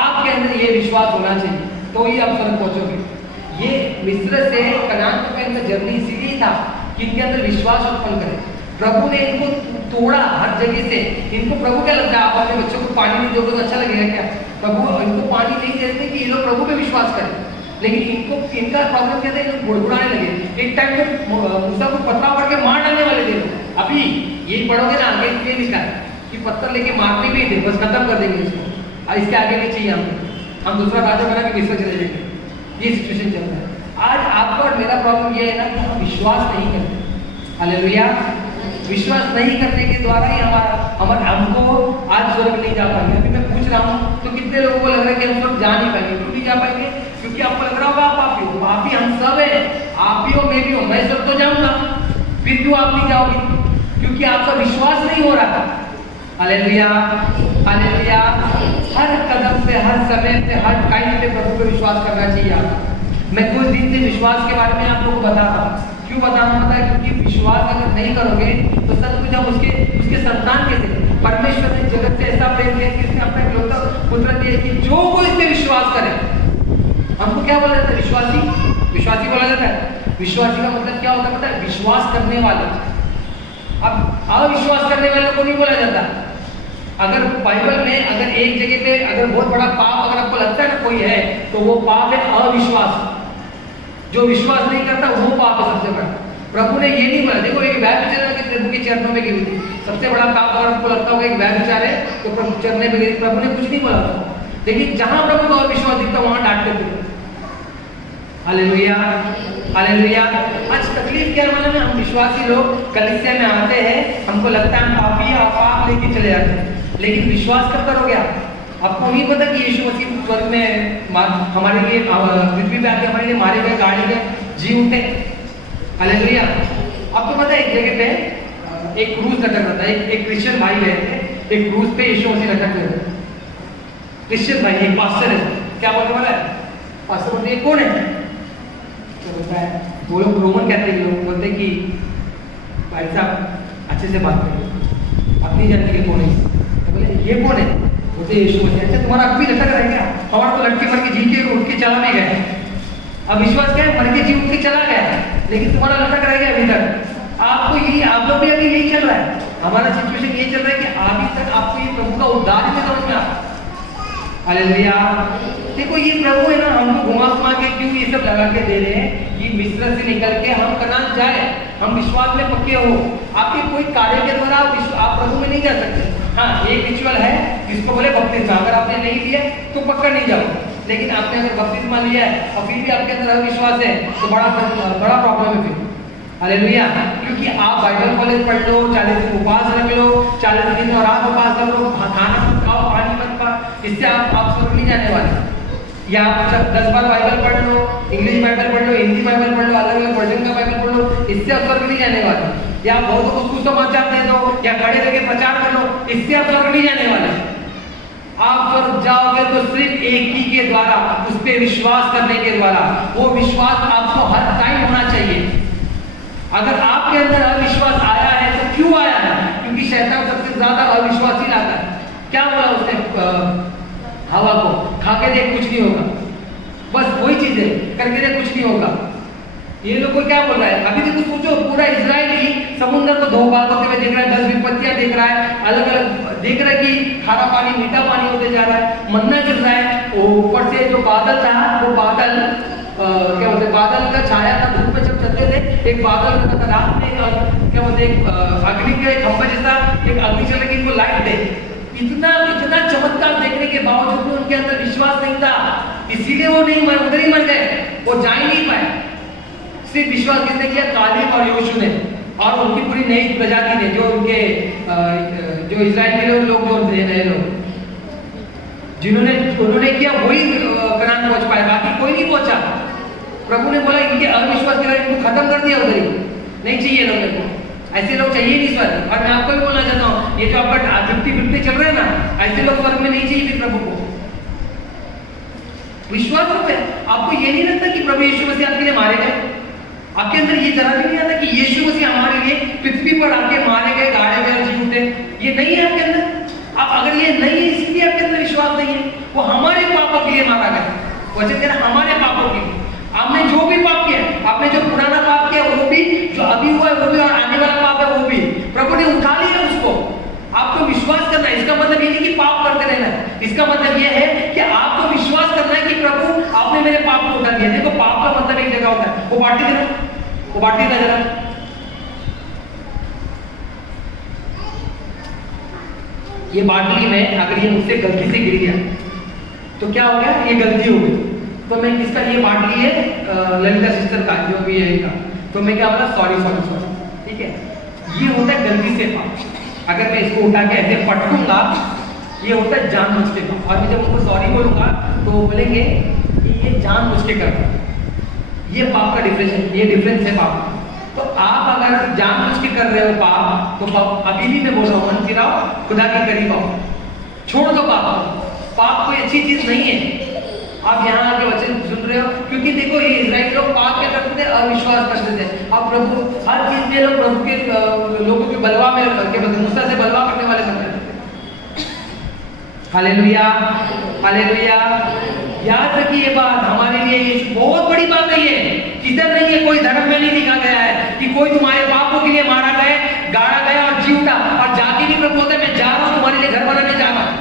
आपके अंदर ये विश्वास होना चाहिए, तो ही आप स्वर्ग पहुंचोगे। ये मिस्र से कनान तक का इनका जर्नी इसीलिए था कि इनके अंदर विश्वास उत्पन्न करे। प्रभु ने इनको तोड़ा हर जगह से। इनको प्रभु क्या लगता है, आप अपने बच्चों को पानी नहीं दोगे तो अच्छा लगेगा क्या? प्रभु इनको पानी नहीं दे रहे थे कि ये लोग प्रभु पे विश्वास करें, लेकिन इनको इनका प्रॉब्लम क्या था, ये लोग गुड़गुड़ाने लगे। एक टाइम पे मूसा को पत्थर पड़ के मार डालने वाले थे। अभी ये पढ़ोगे ना आगे ये लिखा है कि पत्थर लेके मारने भी थे, बस खत्म कर देंगे इसको, इसके आगे नहीं चाहिए हम दूसरा राजा बना के मिस्र चले जाएंगे। ये सिचुएशन चल रहा है आज। आपका और मेरा प्रॉब्लम ये है ना कि हम विश्वास नहीं करते। हालेलुया। विश्वास नहीं करने के द्वारा ही हमको आज स्वर्ग नहीं जा पाएंगे। अभी मैं पूछ रहा हूँ तो कितने लोगों को लग रहा है कि हम स्वर्ग जा नहीं पाएंगे? क्यों नहीं जा पाएंगे? क्योंकि आपको लग रहा होगा आप पापी हो, पापी हम सब है, आप भी हो मैं भी हो, मैं स्वर्ग तो जाऊंगा, फिर क्यों आप नहीं जाओगे? क्योंकि आपका विश्वास नहीं हो रहा। Hallelujah, hallelujah. हर कदम पे, हर समय पे, हर टाइम पे प्रभु पे विश्वास करना चाहिए आपको। मैं कुछ दिन से विश्वास के बारे में आप लोगों को बता रहा हूँ। क्यों बताना पड़ता है? क्योंकि विश्वास अगर नहीं करोगे तो सचमुच हम उसके संतान कैसे? परमेश्वर ने जगत से ऐसा प्रेम किया कि उसने अपना इकलौता पुत्र दिया कि जो कोई इस पे विश्वास करे। हमको क्या बोला जाता है? विश्वासी। विश्वासी बोला जाता है। विश्वासी का मतलब क्या होता है पता है? विश्वास करने वाले। अब अविश्वास करने वालों को नहीं बोला जाता। अगर बाइबल में अगर एक जगह पे अगर बहुत बड़ा पाप अगर आपको लगता है ना कोई है, तो वो पाप है अविश्वास। जो विश्वास नहीं करता वो पाप है सबसे बड़ा। प्रभु ने ये नहीं बोला। देखो एक व्यभिचार के प्रभु के चरणों में गिरी थी। सबसे बड़ा पाप अगर आपको लगता होगा एक व्यभिचार है तो प्रभु चरणों में गिरी, प्रभु ने कुछ नहीं बोला था। लेकिन जहां प्रभु का अविश्वास दिखता वहां डांटते थे। Hallelujah, hallelujah. आज तकलीफ क्या मालूम है? हम विश्वासी लोग कलीसिया में आते हैं, हमको लगता है हम पापी है, पाप लेके चले जाते हैं, लेकिन विश्वास कब करोगे आप? आपको नहीं पता कि यीशु मसीह स्वर्ग में हमारे लिए पृथ्वी पे आके हमारे लिए मारे गए, गाड़े गए, जी उठे। हालेलुया। आपको पता है एक जगह पे एक क्रूज लटक रहा था। एक क्रिश्चियन भाई गए थे, एक क्रूज पे यीशु मसीह लटक रहे थे। क्रिश्चियन भाई, एक पास्टर है। क्या बोलते बोला है? पास्टर बोलते कौन है? बोलता है वो लोग रोमन कैथोलिक लोग बोलते कि भाई साहब अच्छे से बात करिए, अपनी जानती के कौन है? बोले ये कौन है? बोलते यीशु मसीह। अच्छा तुम्हारा अभी लटक रहा है क्या? हमारा तो लटके मर के जी के उठ के चला भी गया। अब विश्वास क्या है? मर के जी उठ के चला गया, लेकिन तुम्हारा लटक रह गया अभी तक। आपको यही, आप लोग भी अभी यही चल रहा है। हमारा सिचुएशन ये चल रहा है कि अभी तक आपको ये प्रभु का उद्धार ही समझ में आता। हालेलुया। देखो ये प्रभु है ना, हमको घुमा घुमा के क्यों ये सब लगा के दे रहे हैं कि मिस्र से निकल के हम कनान जाए, हम विश्वास में पक्के हो। आपके कोई कार्य के द्वारा आप प्रभु में नहीं जा सकते। हाँ, एक रिचुअल है जिसको बोले बपतिस्मा। अगर आपने नहीं लिया तो पक्का नहीं जाओ, लेकिन आपने अगर बपतिस्मा लिया है और फिर भी आपके अंदर अविश्वास है तो बड़ा प्रॉब्लम है फिर। हालेलुया। क्योंकि आप बाइबल कॉलेज पढ़ लो, 40 दिन उपवास रख लो, 40 दिन और आप उपवास रख लो, खाना मत खाओ, पानी मत खाओ, इससे आप स्वर्ग नहीं जाने वाले। या आप 10 बार बाइबल पढ़ लो, इंग्लिश बाइबल पढ़ लो, हिंदी बाइबल पढ़ लो, अलग अलग वर्जन का बाइबल पढ़ लो, इससे आप स्वर्ग नहीं जाने वाले। या बहुतों को सुसमाचार दे दो या खड़े रह प्रचार कर लो, इससे आप स्वर्ग नहीं जाने वाले। आप स्वर्ग जाओगे तो सिर्फ एक ही के द्वारा, उस पर विश्वास करने के द्वारा। वो विश्वास आपको हर टाइम होना चाहिए। अगर आपके अंदर अविश्वास आया है तो क्यों आया है? क्योंकि शैतान सबसे ज्यादा अविश्वास ही लाता है। क्या बोला उसने हवा को? खा के देख कुछ नहीं होगा, बस वही चीज है, करके देख कुछ नहीं होगा। ये लोग को क्या बोल रहा है? अभी देखो सोचो, पूरा इजराइल ही समुद्र को 2 भाग होते हुए देख रहा है, 10 विपत्तियां देख रहा है, अलग अलग देख रहा है कि खारा पानी मीठा पानी होते जा रहा है, मन्ना गिर रहा है। ऊपर से जो बादल था वो बादल क्या बोलते, बादल का छाया था, धूप में जब चलते थे एक बादल रहता था, रात में क्या बोलते हैं, अग्नि के खंभा जैसा एक अग्नि चल रही, इनको लाइट दे। इतना इतना चमत्कार देखने के बावजूद भी उनके अंदर विश्वास नहीं था, इसीलिए वो नहीं मर, उधर ही मर गए, वो जा ही नहीं पाए। सिर्फ विश्वास किसने किया? कालेब और योशू ने, और उनकी पूरी नई प्रजाति ने, जो उनके जो इजराइल के लोग जो नए लोग जिन्होंने उन्होंने किया, वही कनान पहुंच पाए, बाकी कोई नहीं पहुंचा। प्रभु ने बोला इनके अविश्वास के कारण इनको खत्म कर दिया, उधर ही नहीं चाहिए लोग, मेरे को ऐसे लोग चाहिए नहीं स्वर्ग। और मैं आपको भी बोलना चाहता हूँ, ये जो आपका 50-50 चल रहा है ना, ऐसे लोग स्वर्ग में नहीं चाहिए फिर प्रभु को। विश्वास है, आपको ये नहीं लगता कि प्रभु यीशु मसीह आपके लिए मारे गए? आपके अंदर ये जरा भी नहीं आता कि यीशु मसीह हमारे लिए पृथ्वी पर आके मारे गए, गाड़े गए, जी उठे? ये नहीं है आपके अंदर। आप अगर ये नहीं है, इसलिए आपके अंदर विश्वास नहीं है। वो हमारे पापों के लिए मारा गया, वचन कह रहा है हमारे पापों के लिए। आपने जो भी पाप किया, आपने जो पुराना पाप किया वो भी, जो अभी हुआ है वो भी, और आने वाला पाप है वो भी, प्रभु ने उठा लिया उसको। आपको विश्वास करना है, इसका मतलब ये नहीं कि पाप करते रहना है, इसका मतलब ये है कि आपको विश्वास करना है कि प्रभु आपने मेरे पाप को उठा लिया। देखो पाप का मतलब एक जगह होता है, वो बांटी देना, वो बांटी देना जरा। ये बाटली में अगर ये मुझसे गलती से गिर गया तो क्या हो गया? ये गलती हो गई। तो मैं किसका? ये बाटली है ललिता सिस्टर का, जो भी है इनका। तो मैं क्या बोला? सॉरी सॉरी सॉरी, ठीक है। ये होता है गलती से पाप। अगर मैं इसको उठा के ऐसे पटकूंगा, ये होता है जानबूझ के पाप। और मैं जब उनको सॉरी बोलूंगा तो वो बोलेंगे कि ये जानबूझ के करता है। ये पाप का डिफरेंस है, ये डिफरेंस है पाप। तो आप अगर जानबूझ के कर रहे हो पाप, तो पाप अभी भी मैं बोल रहा हूँ, मन फिराओ, खुदा के करीब आओ, छोड़ दो पाप। पाप कोई अच्छी चीज नहीं है। आप यहाँ आके वचन सुन रहे हो, क्योंकि देखो ये इजराइल लोग पाप क्या करते थे? अविश्वास करते थे। अब प्रभु हर चीज में लोग प्रभु के लोगों के बलवा में के बदले मूसा से बलवा करने वाले बनते थे। Hallelujah, hallelujah. याद रखिए ये बात, हमारे लिए ये बहुत बड़ी बात है। ये किधर नहीं है, कोई धर्म में नहीं लिखा गया है कि कोई तुम्हारे पापों के लिए मारा गया, गाड़ा गया और जी उठा, और जाके भी प्रभु बोलता है मैं जा रहा हूँ तुम्हारे लिए घर बनाने जा रहा हूँ।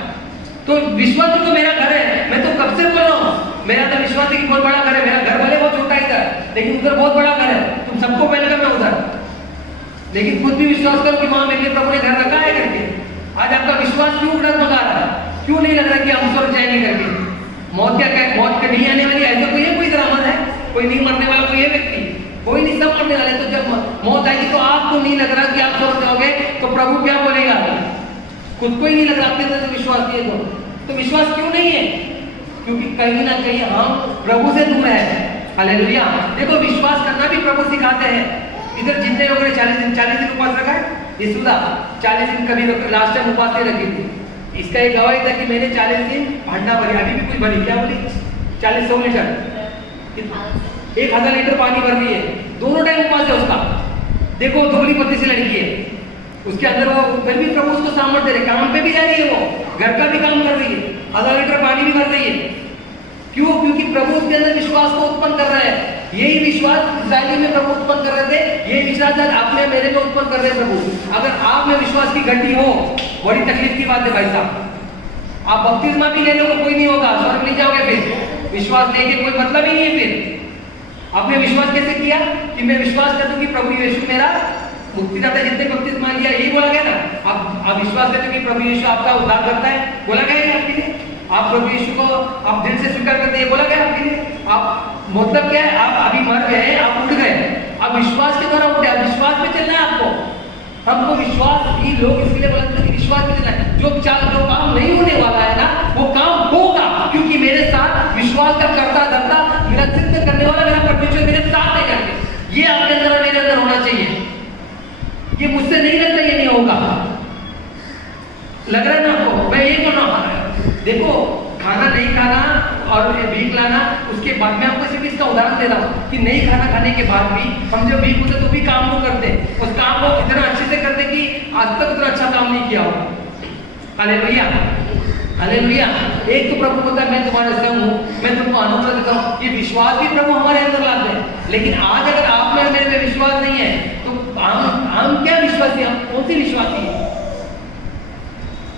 तो विश्वास तो मेरा घर है, मैं तो कब से बोल रहा हूँ, मेरा तो विश्वास है कि बहुत बड़ा घर है। मेरा घर भले बहुत छोटा इधर, लेकिन उधर बहुत बड़ा घर है, तुम सबको वेलकम है उधर। लेकिन खुद भी विश्वास करो कि वहां मेरे लिए प्रभु ने घर रखा है करके। आज आपका विश्वास क्यों डगमगा रहा है? क्यों नहीं लग रहा कि हम स्वर्ग जाएंगे करके? मौत क्या कहे? मौत के नहीं आने वाली, ऐसा कोई है? कोई ड्रामा है? कोई नहीं मरने वाला कोई है व्यक्ति? कोई नहीं, सब मरने वाले। तो जब मौत आएगी तो आपको नहीं लग रहा कि आप स्वर्ग जाओगे, तो प्रभु क्या बोलेगा? खुद को ही नहीं लग रहा आपके अंदर विश्वास नहीं है। तो विश्वास क्यों नहीं है? क्योंकि कहीं ना कहीं हम प्रभु से दूर है। हालेलुया। देखो विश्वास करना भी प्रभु सिखाते हैं। इधर जितने लोगों ने 40 दिन उपवास रखा है, यीशुदा 40 दिन कभी लास्ट टाइम उपवास नहीं रखी थी। इसका एक गवाही था कि मैंने 40 दिन भांडा भरी, अभी भी कुछ भरी, क्या बोली? 40-100 लीटर, 1000 लीटर पानी भर रही है। दोनों टाइम उपवास है उसका। देखो दुबली पत्ती से लड़की है, उसके अंदर वो फिर भी प्रभु उसको सामर्थ्य दे रहे, काम पे भी जा रही है, वो घर का भी काम कर रही है, 1000 लीटर पानी भी भर रही है। क्यों? क्योंकि प्रभु उसके अंदर विश्वास को उत्पन्न कर रहे हैं। यही विश्वास इस्राएली में प्रभु उत्पन्न कर रहे थे, यही विश्वास आपने मेरे में उत्पन्न कर रहे हैं प्रभु। अगर आप में विश्वास की घटी हो, बड़ी तकलीफ की बात है भाई साहब। आप बपतिस्मा भी ले लो तो कोई नहीं होगा, स्वर्ग नहीं जाओगे। फिर विश्वास लेके कोई मतलब ही नहीं है। फिर आपने विश्वास कैसे किया कि मैं विश्वास कर दूं कि प्रभु यीशु मेरा मुक्तिदाता? जितने बपतिस्मा लिया यही बोला गया ना। आप विश्वास करते हो कि प्रभु यीशु आपका उद्धार करता है, बोला गया आपके लिए। आप प्रभु यीशु को आप दिल से स्वीकार करते हैं, बोला गया आपके लिए। आप मतलब क्या है? आप अभी मर गए, आप उठ गए, आप विश्वास के द्वारा उठे, आप विश्वास में चलना है आपको। हमको विश्वास ही लोग इसलिए बोलते हैं कि विश्वास में चलना है। जो काम नहीं होने वाला है ना, वो काम होगा, क्योंकि मेरे साथ विश्वास का करता धरता, मेरा सिद्ध करने वाला मेरा परमेश्वर मेरे साथ है करके। ये आपके अंदर और मेरे अंदर होना चाहिए। ये मुझसे नहीं लगता ये नहीं होगा। लग रहा है ना आपको? मैं ये बोल रहा हूँ, देखो खाना नहीं खाना और भीख लाना, उसके बाद में आपको सिर्फ इसका उदाहरण दे रहा हूँ कि नहीं खाना खाने के बाद भी हम जब भीख होते तो भी काम को करते, उस काम को इतना अच्छे से करते कि आज तक उतना अच्छा काम नहीं किया होगा। Hallelujah, hallelujah. एक तो प्रभु बोलता है मैं तुम्हारे संग हूँ, मैं तुमको अनुग्रह देता हूँ। ये विश्वास भी प्रभु हमारे अंदर लाते हैं। लेकिन आज अगर आप में मेरे में विश्वास नहीं है तो हम क्या विश्वासी? हम कौन सी विश्वासी है?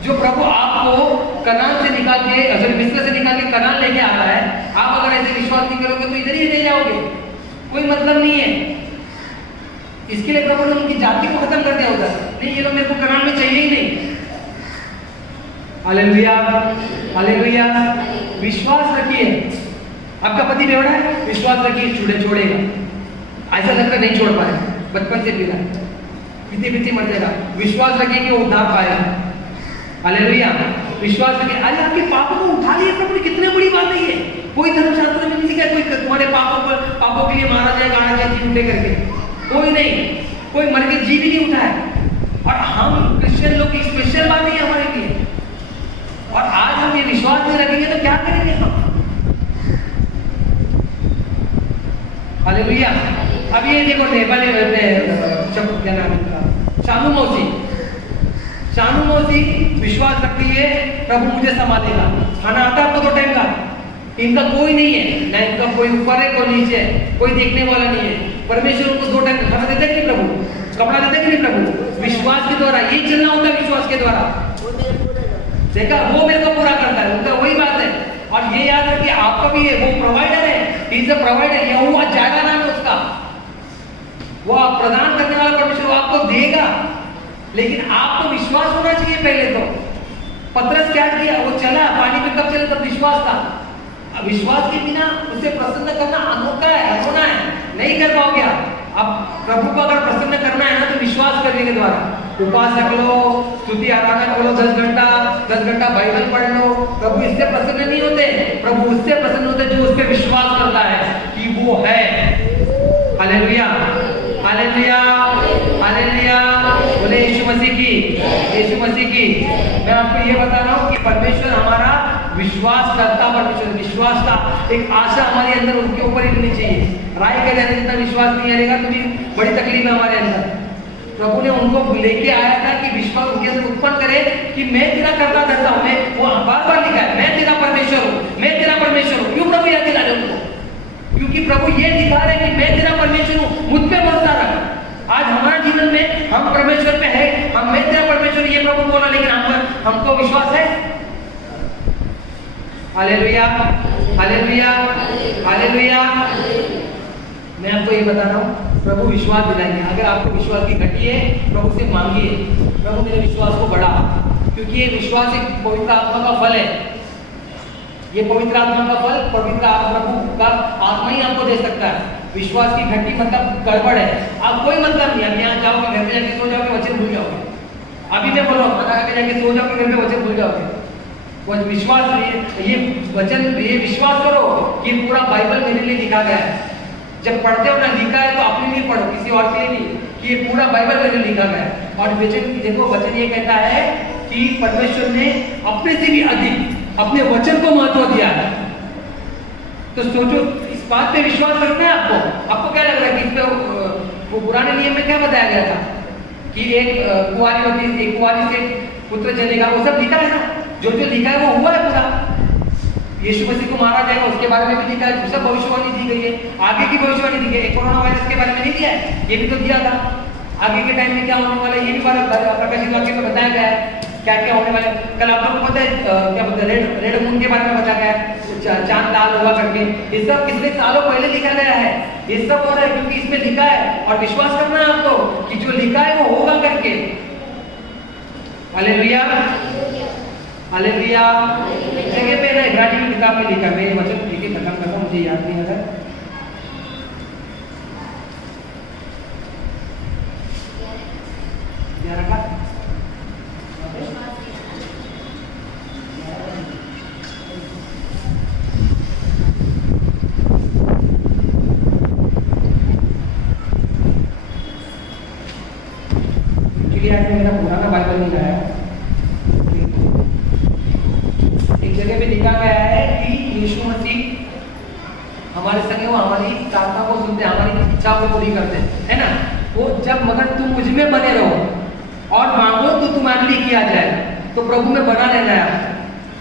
जो प्रभु आपको कनान से निकाल के, मिस्र से निकाल के कनान लेके आ रहा है, आप अगर ऐसे विश्वास नहीं करोगे तो इधर ही रह जाओगे, कोई मतलब नहीं है। इसके लिए प्रभु ने उनकी जाति को खत्म कर दिया होता, नहीं ये लोग मेरे को कनान में चाहिए ही नहीं। Hallelujah, hallelujah. विश्वास रखिए, आपका पति बेवड़ा है, विश्वास रखिए छोड़ेगा। ऐसा लगता नहीं छोड़ पाए, बचपन से पी रहा है, पीते पीते मर जाएगा। विश्वास रखिए कि वो उद्धार पाएगा। हालेलुया, विश्वास रखिए। अरे आपके पापों को उठा लिया प्रभु ने, कितनी बड़ी बात है ये। कोई धर्मशास्त्र में नहीं लिखा कोई तुम्हारे पापों के लिए मारा जाए, गाड़ा जाए, जी उठे करके, कोई नहीं, कोई मर के जी भी नहीं उठा है। और हम क्रिश्चियन लोग की स्पेशल बात है हमारे लिए। और आज हम ये विश्वास नहीं रखेंगे तो क्या करेंगे हम? हालेलुया। अब ये देखो नेपाली क्या नाम है, शानू मौसी विश्वास रखती है प्रभु मुझे संभालेगा। खाना आता है आपको 2 टाइम का, इनका कोई नहीं है, ना इनका कोई ऊपर है कोई नीचे है, कोई देखने वाला नहीं है। परमेश्वर उनको 2 टाइम खाना देते कि नहीं प्रभु, कपड़ा देते कि नहीं प्रभु? विश्वास के द्वारा ये चलना होता है, विश्वास के द्वारा। देखा, वो मेरे को पूरा करता है, उनका वही बात है। और ये याद रखिए आपका भी है, वो प्रोवाइडर है, ही इज अ प्रोवाइडर। यहोवा जायरा नाम है उसका, वो आप प्रदान करने वाला परमेश्वर, वो आपको देगा। लेकिन आपको विश्वास होना चाहिए पहले तो। पतरस क्या किया, वो चला पानी में, कब चला? तब विश्वास था। विश्वास के बिना उसे प्रसन्न करना अनोखा है, अनोना है, नहीं कर पाओगे आप। अब प्रभु को अगर प्रसन्न करना है ना तो विश्वास करने के द्वारा उपवास रख लो, स्तुति आराधना करो, 10 घंटा बाइबल पढ़ लो। प्रभु इससे प्रसन्न नहीं होते, प्रभु उससे प्रसन्न होते जो उस पर विश्वास करता है कि वो है। Hallelujah, hallelujah, hallelujah. बोले यीशु मसीह की, यीशु मसीह की। मैं आपको ये बता रहा हूँ कि परमेश्वर हमारा विश्वास करता, परमेश्वर विश्वास का एक आशा हमारे अंदर उनके ऊपर ही रहनी चाहिए। राय के रहने जितना विश्वास नहीं आएगा तो भी बड़ी तकलीफ है हमारे अंदर। प्रभु ने उनको लेके आया था कि विश्वास उनके अंदर उत्पन्न करे कि मैं तेरा करता धरता हूँ। मैं वो बार-बार लिखा है, मैं तेरा परमेश्वर हूँ, मैं तेरा परमेश्वर हूँ। क्यों प्रभु याद दिला रहे उनको? क्योंकि प्रभु ये दिखा रहे कि मैं तेरा परमेश्वर हूँ, मुझ पे भरोसा रख। आज हमारे जीवन में हम परमेश्वर पे है, हम मैं तेरा परमेश्वर ये प्रभु बोला, लेकिन हमको विश्वास है? Hallelujah, hallelujah, hallelujah. मैं आपको ये बता रहा हूँ, प्रभु विश्वास दिलाएंगे। अगर आपको विश्वास की घटी है, प्रभु से मांगिए, प्रभु मेरे विश्वास को बढ़ा, क्योंकि ये विश्वास एक पवित्र आत्मा का फल है। ये पवित्र आत्मा का फल पवित्र प्रभु का आत्मा ही आपको दे सकता है। विश्वास की घटी मतलब गड़बड़ है, आप कोई मतलब नहीं। अब यहाँ जाओगे, घर में जाके सो जाओगे, वचन भूल जाओगे। अभी मैं बोल रहा हूँ, खाना खा के जाके सो जाओगे, घर में वचन भूल जाओगे। वो विश्वास, ये वचन, ये विश्वास करो कि पूरा बाइबल मेरे लिए लिखा गया है। जब पढ़ते हो ना, लिखा है तो अपने लिए पढ़ो, किसी और के लिए नहीं, कि ये पूरा बाइबल मेरे लिए लिखा गया है। और वचन देखो, वचन ये कहता है कि परमेश्वर ने अपने से भी अधिक अपने वचन को महत्व दिया है। तो सोचो, इस बात पे विश्वास रखना है आपको। आपको क्या लग रहा है कि इसमें वो पुराने नियम में क्या बताया गया था कि एक कुंवारी से पुत्र जनेगा, वो सब लिखा है ना? जो लिखा है वो हुआ है पूरा। यीशु मसीह को मारा जाएगा उसके बारे में भी लिखा है, सब भविष्यवाणी दी गई है। आगे की भविष्यवाणी दी गई है, कोरोना वायरस के बारे में नहीं दिया है, ये भी तो दिया था। आगे के टाइम में क्या होने वाला है ये भी प्रकाशित वाक्य में बताया गया है, क्या क्या होने वाला है। कल आप लोगों को पता है क्या बोलते हैं, रेड मून के बारे में बताया गया है, चांद लाल हुआ करके। ये सब कितने सालों पहले लिखा गया है। ये सब हो रहा है क्योंकि इसमें लिखा है, और विश्वास करना है आपको कि जो लिखा है वो होगा करके। Hallelujah, hallelujah. जगह पे ना इब्रानी की किताब में लिखा, मैं वचन लिखे खत्म करता हूँ, मुझे याद नहीं आ रहा। क्या रखा? आज मेरा पुराना बाइबल नहीं आया। एक जगह पे लिखा गया है कि यीशु मसीह हमारे संग, वो हमारी प्रार्थना को सुनते हैं, हमारी इच्छा को पूरी करते हैं, है ना? वो जब मगर तुम मुझ में बने रहो और मांगो तो तुम्हारे लिए किया जाए। तो प्रभु में बना रहना है।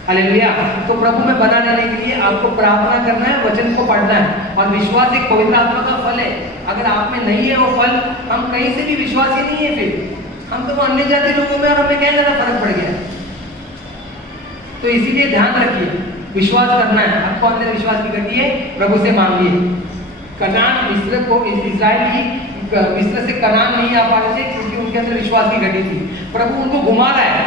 हालेलुया। तो प्रभु में बना रहने के लिए आपको प्रार्थना करना है, वचन को पढ़ना है, और विश्वास एक पवित्र आत्मा का फल है। अगर आप में नहीं है वो फल, हम कहीं से भी विश्वास ही नहीं है, फिर हम तो अन्य जाति लोगों में और हमें क्या ज्यादा फर्क पड़ गया। तो इसीलिए ध्यान रखिए, विश्वास करना है आपको। अंदर विश्वास की घटी है, प्रभु से मांगिए। कनान मिस्र को, इस्राएल की मिस्र से कनान नहीं आ पा रहे थे क्योंकि उनके अंदर विश्वास की घड़ी थी। प्रभु उनको घुमा रहा है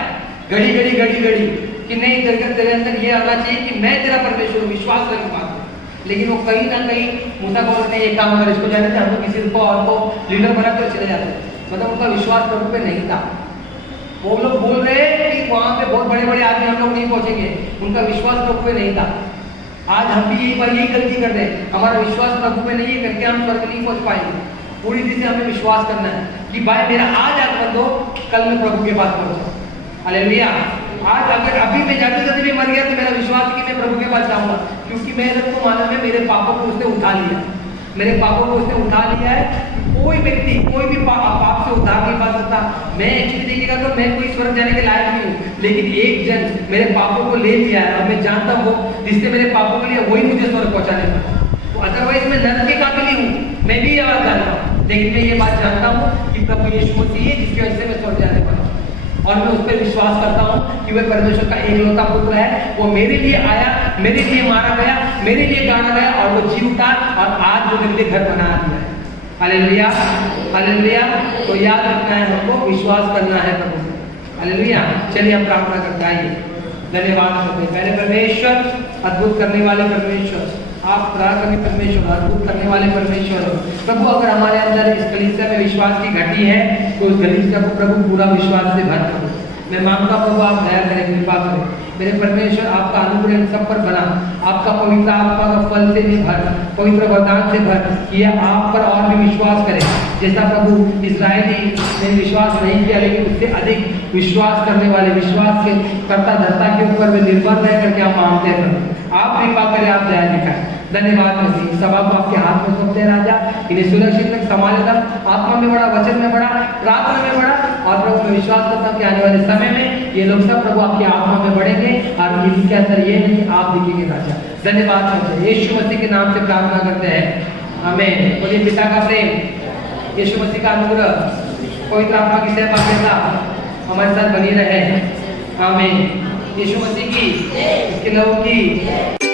घड़ी घड़ी घड़ी घड़ी कि नहीं तेरे अंदर ये आना चाहिए कि मैं तेरा परमेश्वर हूँ, विश्वास रख बात है। लेकिन वो कहीं ना कहीं मूसा को बोलते ये काम अगर इसको जाने थे हम तो किसी को और को लीडर बना कर चले जाते, मतलब उनका विश्वास प्रभु पे नहीं था। वो लोग बोल रहे हैं कि वहाँ पे बहुत बड़े बड़े आदमी हम लोग नहीं पहुंचेंगे, उनका विश्वास प्रभु पे नहीं था। आज हम भी यही गलती कर रहे हैं, हमारा विश्वास प्रभु पे नहीं है करके हम स्वर्ग नहीं पहुंच पाएंगे। पूरी तरह से हमें विश्वास करना है कि भाई मेरा आज आगमन दो, कल मैं प्रभु के पास पहुंचा। हालेलुया। आज अगर अभी मैं जाते जाते भी मर गया तो मेरा विश्वास है कि मैं प्रभु के पास जाऊंगा, क्योंकि मैं सबको मालूम है मेरे पापों को उसने उठा लिया, मेरे पापों को उसने उठा लिया है। कोई व्यक्ति कोई भी पाप से उद्धार नहीं पा सकता। मैं एक्चुअली देखिएगा तो मैं कोई स्वर्ग जाने के लायक नहीं हूँ, लेकिन एक जन मेरे पापों को ले लिया है और मैं जानता हूँ जिससे मेरे पापों के लिए वही मुझे स्वर्ग पहुंचाने का। अदरवाइज मैं नरक के काबिल ही हूँ, मैं भी ये बात जानता हूँ, लेकिन मैं ये बात जानता हूँ कि प्रभु यीशु मसीह है जिसकी वजह से मैं स्वर्ग जाने वाला हूँ। और मैं उस पर विश्वास करता हूँ कि वह परमेश्वर का एकलौता पुत्र है। वो मेरे लिए आया, मेरे लिए मारा गया, मेरे लिए गाड़ा गया और वो जी उठा और आज वो मेरे लिए घर बना दिया है। Hallelujah, hallelujah. तो याद रखना है, हमको विश्वास करना है प्रभु में। हालेलुया। चलिए हम प्रार्थना करते आइए, धन्यवाद करते हैं। पहले परमेश्वर, अद्भुत करने वाले परमेश्वर, आप प्रार्थना करने परमेश्वर, अद्भुत करने वाले परमेश्वर प्रभु, अगर हमारे अंदर इस कलीसिया में विश्वास की घटी है तो उस कलीसिया को प्रभु पूरा विश्वास से भर करो। मैं मांगता प्रभु आप दया करें, कृपा करें मेरे परमेश्वर, आपका अनुग्रह इन सब पर बना, आपका पवित्र आत्मा का फल से भर, पवित्र वरदान से भर, किया आप पर और भी विश्वास करें। जैसा प्रभु इस्राएली ने विश्वास नहीं किया, लेकिन उससे अधिक विश्वास करने वाले, विश्वास के कर्ता धर्ता के ऊपर में निर्भर रह करके आप मांगते हैं। आप कृपा करें, आप दया दिखाएं। धन्यवाद मसीह, सभा को आपके हाथ में सौंपते हैं राजा, इन्हें सुरक्षित तक संभाले रख, आत्मा में बढ़ा, वचन में बढ़ा, प्रार्थना में बढ़ा। और प्रभु मैं विश्वास करता हूँ कि आने वाले समय में ये लोग सब प्रभु आपकी आत्मा में बढ़ेंगे और इनके अंदर ये नहीं आप दिखेंगे राजा। धन्यवाद करते हैं, यीशु मसीह के नाम से प्रार्थना करते हैं, आमीन। बोलिए पिता का प्रेम, यीशु मसीह का अनुग्रह, पवित्र आत्मा की सहभागिता हमारे साथ बनी रहे, आमीन। यीशु मसीह की, इसके लहू की